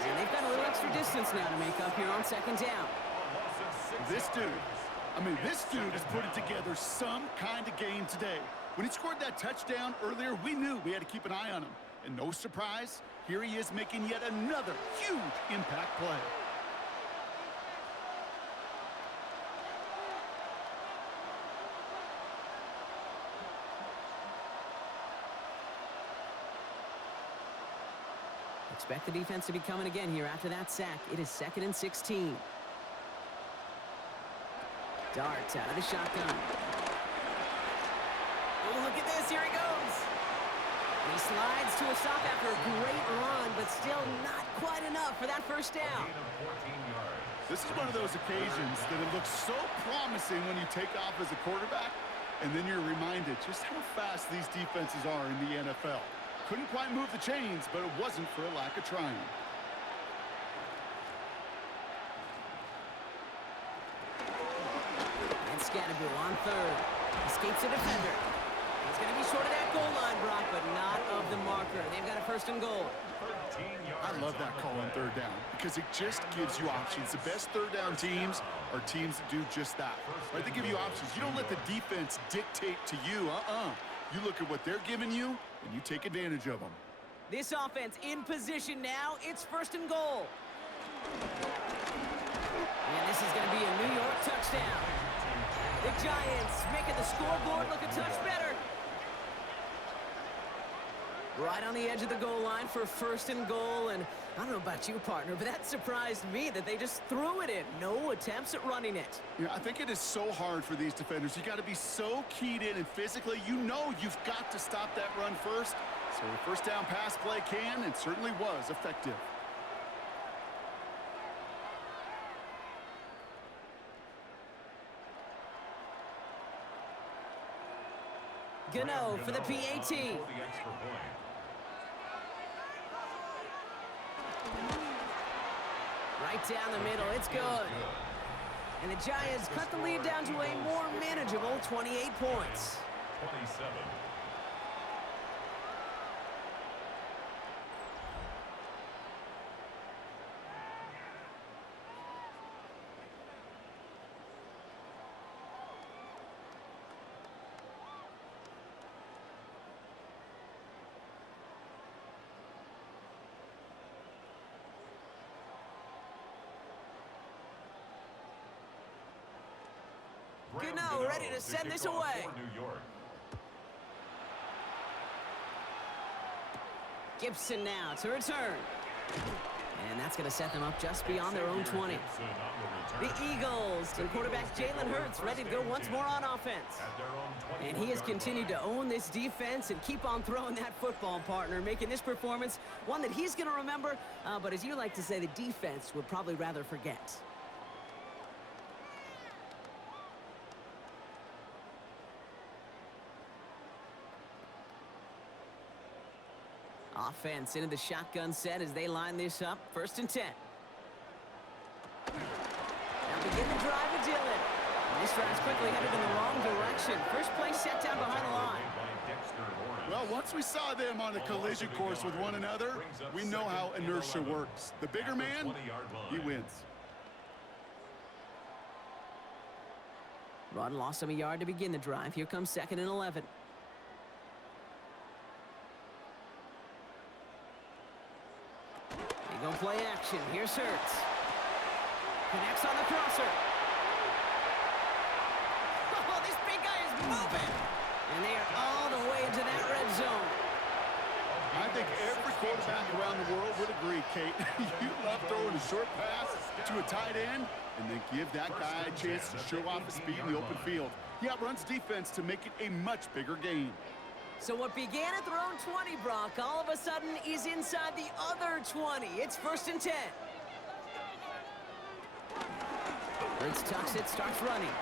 And they've got a little extra distance now to make up here on 2nd down. This dude is putting together some kind of game today. When he scored that touchdown earlier, we knew we had to keep an eye on him. And no surprise, here he is making yet another huge impact play. Expect the defense to be coming again here after that sack. It is 2nd and 16. Dart out of the shotgun. Oh, look at this. Here he goes. And he slides to a stop after a great run, but still not quite enough for that 1st down. This is one of those occasions that it looks so promising when you take off as a quarterback, and then you're reminded just how fast these defenses are in the NFL. Couldn't quite move the chains, but it wasn't for a lack of trying. And Scatterboot on 3rd. Escapes a defender. He's going to be short of that goal line, Brock, but not of the marker. They've got a 1st and goal. I love that call on 3rd down because it just gives you options. The best 3rd down teams are teams that do just that. Right? They give you options. You don't let the defense dictate to you. You look at what they're giving you, and you take advantage of them. This offense in position now. It's 1st and goal. And this is going to be a New York touchdown. The Giants making the scoreboard look a touch better. Right on the edge of the goal line for 1st and goal. And I don't know about you, partner, but that surprised me that they just threw it in. No attempts at running it. Yeah, I think it is so hard for these defenders. You got to be so keyed in, and physically, you know you've got to stop that run first. So the 1st down pass play can and certainly was effective. Gano for the PAT. Right down the middle, it's good. And the Giants cut the lead down to a more manageable 28 points. 27. know, ready to send this away. New York. Gibson now to return. And that's going to set them up just beyond their own 20. The Eagles and quarterback Jalen Hurts ready to go once more on offense. And he has continued to own this defense and keep on throwing that football, partner, making this performance one that he's going to remember, but as you like to say, the defense would probably rather forget. Offense into the shotgun set as they line this up. 1st and 10. Now begin the drive with Dillon. And this drive's quickly headed in the wrong direction. First play set down behind the line. Well, once we saw them on a collision course with one another, we know how inertia works. The bigger man, he wins. Run lost him a yard to begin the drive. Here comes 2nd and 11. They go play action. Here's Hurts. Connects on the crosser. Oh, this big guy is moving. And they are all the way into that red zone. I think every quarterback around the world would agree, Kate. You love throwing a short pass to a tight end and then give that guy a chance to show off his speed in the open field. He outruns defense to make it a much bigger gain. So what began at their own 20, Brock, all of a sudden is inside the other 20. It's 1st and 10. Hurts tucks it, starts running.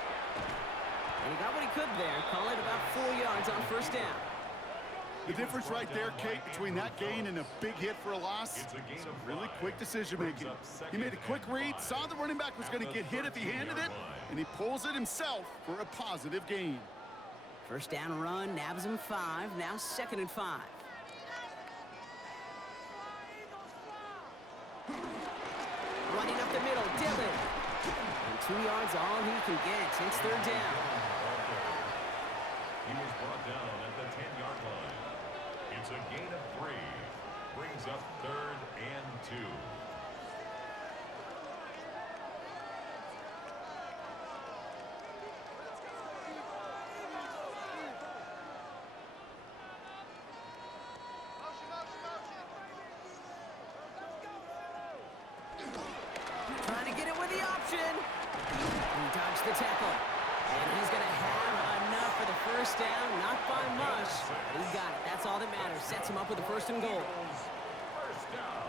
And he got what he could there. Call it about 4 yards on 1st down. The difference right there, Kate, between that gain and a big hit for a loss, it's a really quick decision-making. He made a quick read, saw the running back was going to get hit if he handed it, and he pulls it himself for a positive gain. 1st down run, nabs him 5, now 2nd and 5. Running up the middle, Dillon. And 2 yards, all he can get. It's 3rd down. He was brought down at the 10-yard line. It's a gain of 3. Brings up 3rd and 2. Trying to get it with the option. He dodged the tackle. And he's going to have enough for the 1st down. Not by much. But he's got it. That's all that matters. Sets him up with the 1st and goal. 1st down.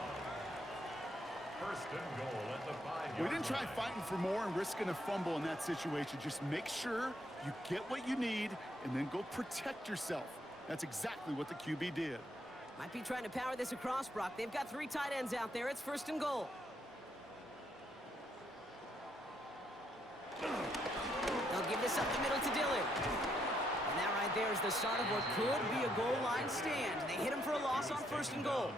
1st and goal at the 5-yard line. We didn't try fighting for more and risking a fumble in that situation. Just make sure you get what you need and then go protect yourself. That's exactly what the QB did. Might be trying to power this across, Brock. They've got 3 tight ends out there. It's 1st and goal. They'll give this up the middle to Dillon. And that right there is the start of what could be a goal line stand. They hit him for a loss on 1st and goal.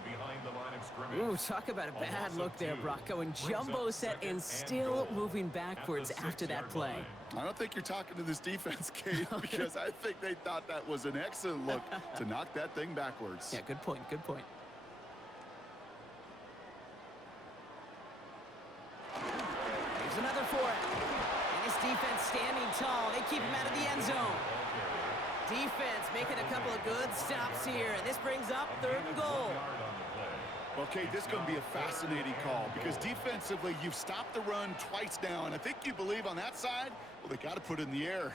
Ooh, talk about a bad look there, Brock. Going jumbo set and still moving backwards after that play. I don't think you're talking to this defense, Kate, because I think they thought that was an excellent look to knock that thing backwards. Yeah, good point, good point. Here's another for it. And this defense standing tall. They keep him out of the end zone. Defense making a couple of good stops here. And this brings up 3rd and goal. Well, Kate, this is going to be a fascinating call because defensively, you've stopped the run twice now, and I think you believe on that side, well, they got to put it in the air.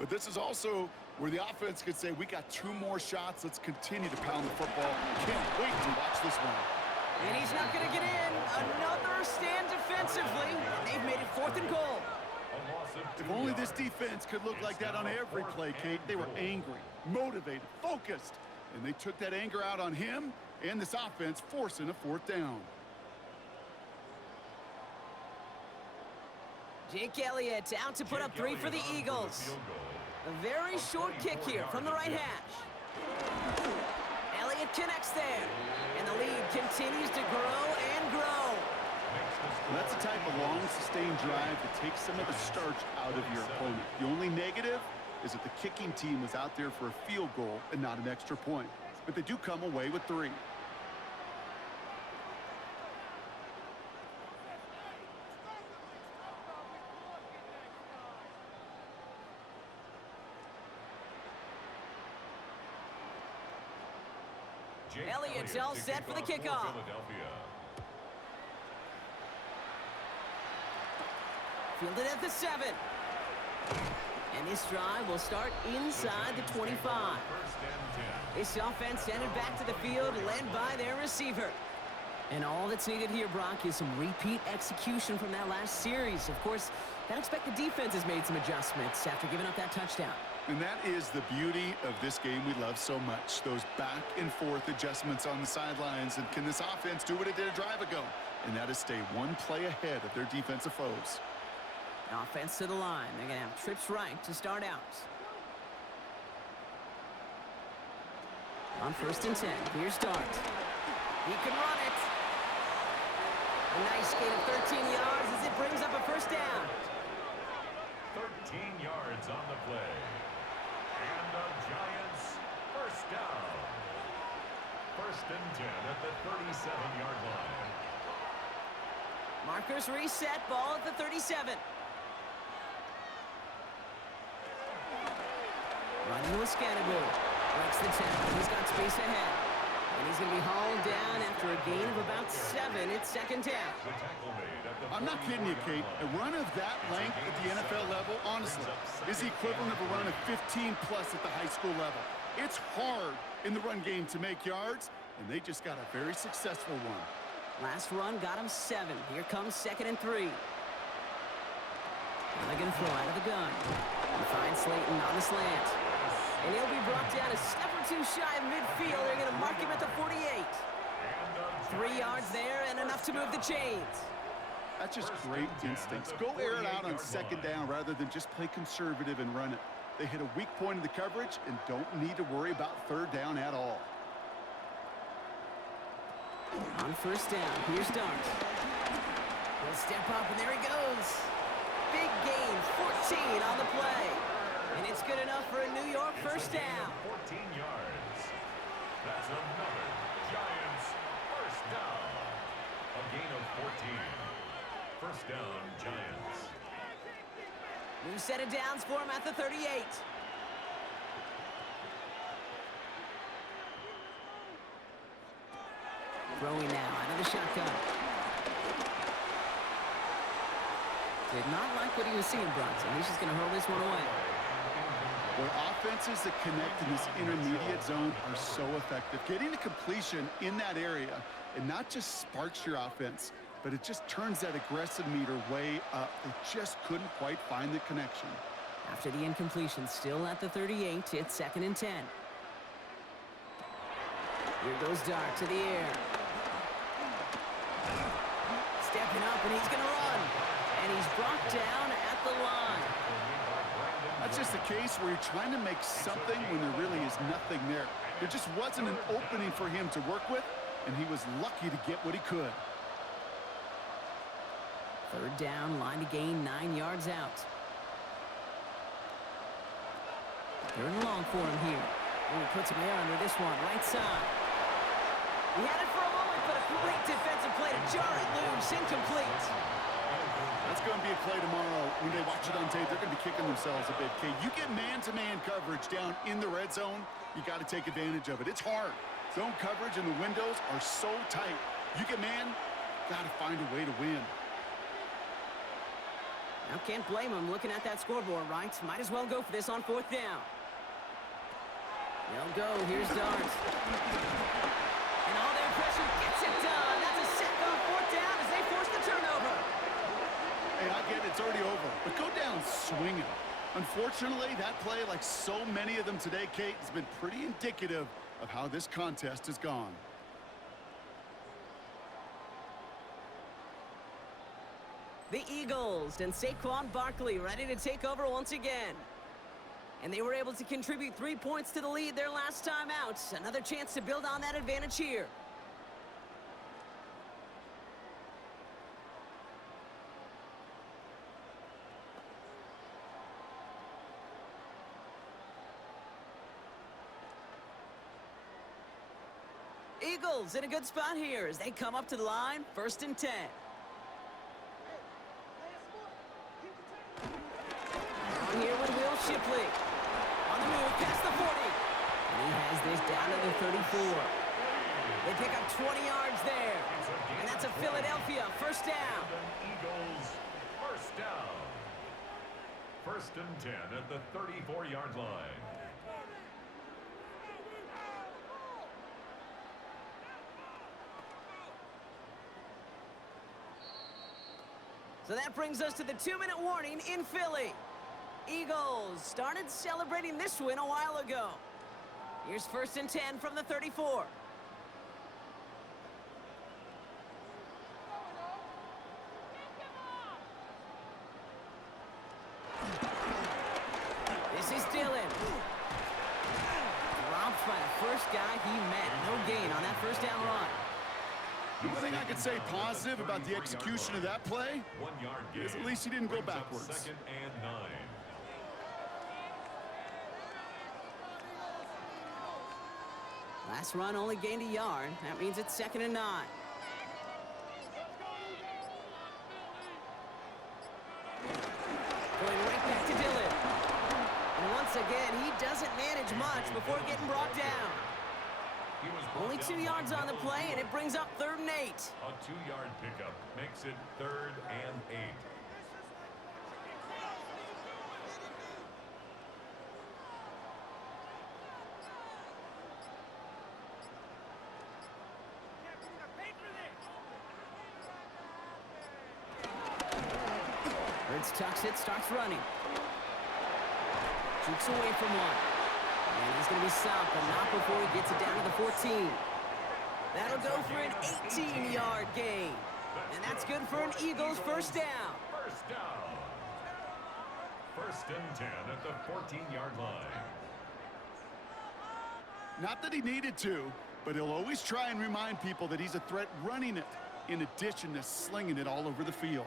But this is also where the offense could say, we got 2 more shots. Let's continue to pound the football. Can't wait to watch this one. And he's not going to get in. Another stand defensively. And they've made it 4th and goal. If only this defense could look like that on every play, Kate. They were angry, motivated, focused, and they took that anger out on him and this offense, forcing a 4th down. Jake Elliott out to put up 3 for the Eagles. A very short kick here from the right hash. Elliott connects there. And the lead continues to grow and grow. That's the type of long, sustained drive that takes some of the starch out of your opponent. The only negative is that the kicking team was out there for a field goal and not an extra point. But they do come away with 3. Elliott's all set for the kickoff. Fielded at the 7. And this drive will start inside the 25. This offense headed back to the field, led by their receiver. And all that's needed here, Brock, is some repeat execution from that last series. Of course, I expect the defense has made some adjustments after giving up that touchdown. And that is the beauty of this game we love so much. Those back and forth adjustments on the sidelines. And can this offense do what it did a drive ago? And that is stay one play ahead of their defensive foes. Offense to the line. They're going to have trips right to start out. On 1st and 10. Here's Dart. He can run it. A nice gain of 13 yards as it brings up a first down. 13 yards on the play. And the Giants first down. 1st and 10 at the 37-yard line. Markers reset. Ball at the 37. Running with Scannaboo. Breaks the tackle. He's got space ahead. And he's going to be hauled down after a gain of about 7. It's 2nd down. I'm not kidding you, Kate. A run of that length at the NFL level, honestly, is the equivalent of a run of 15-plus at the high school level. It's hard in the run game to make yards, and they just got a very successful one. Last run got him 7. Here comes 2nd and 3. Now they're going to throw out of the gun. He finds Slayton on the slant. And he'll be brought down a step or 2 shy of midfield. They're going to mark him at the 48. 3 yards there and enough to move the chains. That's just great instincts. Go air it out on 2nd down rather than just play conservative and run it. They hit a weak point in the coverage and don't need to worry about 3rd down at all. On 1st down, here's Dart. He'll step up, and there he goes. Big gain, 14 on the play. And it's good enough for a New York first down. 14 yards. That's another Giants first down. A gain of 14. First down, Giants. New set of downs for him at the 38. Throwing now out of the shotgun. Did not like what he was seeing, Bronson. He's just going to hurl this one away. Boy, offenses that connect in this intermediate zone are so effective. Getting a completion in that area, it not just sparks your offense, but it just turns that aggressive meter way up. They just couldn't quite find the connection. After the incompletion, still at the 38, it's 2nd and 10. Here goes Dart to the air. Stepping up, and he's going to run. And he's brought down at the line. That's just a case where you're trying to make something when there really is nothing there. There just wasn't an opening for him to work with, and he was lucky to get what he could. 3rd down, line to gain 9 yards out. 3rd and long for him here. He puts him there under this one, right side. He had it for a moment, but a great defensive play to jar it loose, incomplete. That's going to be a play tomorrow. When they watch it on tape, they're going to be kicking themselves a bit. Okay, you get man-to-man coverage down in the red zone, you got to take advantage of it. It's hard. Zone coverage and the windows are so tight. You get man, got to find a way to win. Now, can't blame him looking at that scoreboard, right? Might as well go for this on 4th down. They'll go. Here's Dart. And all their pressure gets it done. That's a sack on 4th down as they force the turnover. Hey, I get it. It's already over. But go down swinging. Unfortunately, that play, like so many of them today, Kate, has been pretty indicative of how this contest has gone. The Eagles and Saquon Barkley ready to take over once again. And they were able to contribute 3 points to the lead their last time out. Another chance to build on that advantage here. Eagles in a good spot here as they come up to the line, 1st and 10. On here with Will Shipley. On the move, past the 40. And he has this down to the 34. They pick up 20 yards there. And that's a Philadelphia first down. Eagles first down. First and 10 at the 34-yard line. So that brings us to the 2-minute warning in Philly. Eagles started celebrating this win a while ago. Here's first and 10 from the 34. This is Dillon. Dropped by the first guy he met. No gain on that first down run. The one thing I could say positive about the execution of that play 1 yard gain. is at least he didn't go Brings up backwards. Second and 9. Last run only gained a yard. That means it's second and 9. Going right back to Dillon. And once again, he doesn't manage much before getting brought down. He was brought Only down 2 by yards on the Dillon. play, and it brings up third and 8. A 2-yard pickup makes it third and 8. Hurts tucks it, starts running. Shoots away from one. And he's going to be stopped, but not before he gets it down to the 14. That'll go for an 18-yard gain. And that's good for an Eagles first down. First down. First and 10 at the 14-yard line. Not that he needed to, but he'll always try and remind people that he's a threat running it, in addition to slinging it all over the field.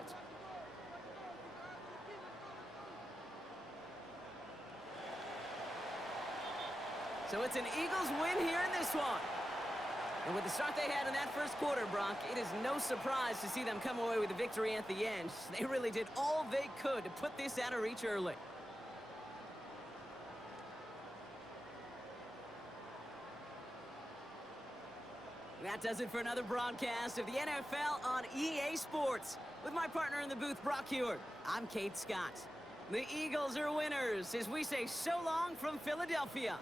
So it's an Eagles win here in this one. And with the start they had in that first quarter, Brock, it is no surprise to see them come away with a victory at the end. They really did all they could to put this out of reach early. That does it for another broadcast of the NFL on EA Sports. With my partner in the booth, Brock Heward, I'm Kate Scott. The Eagles are winners as we say so long from Philadelphia.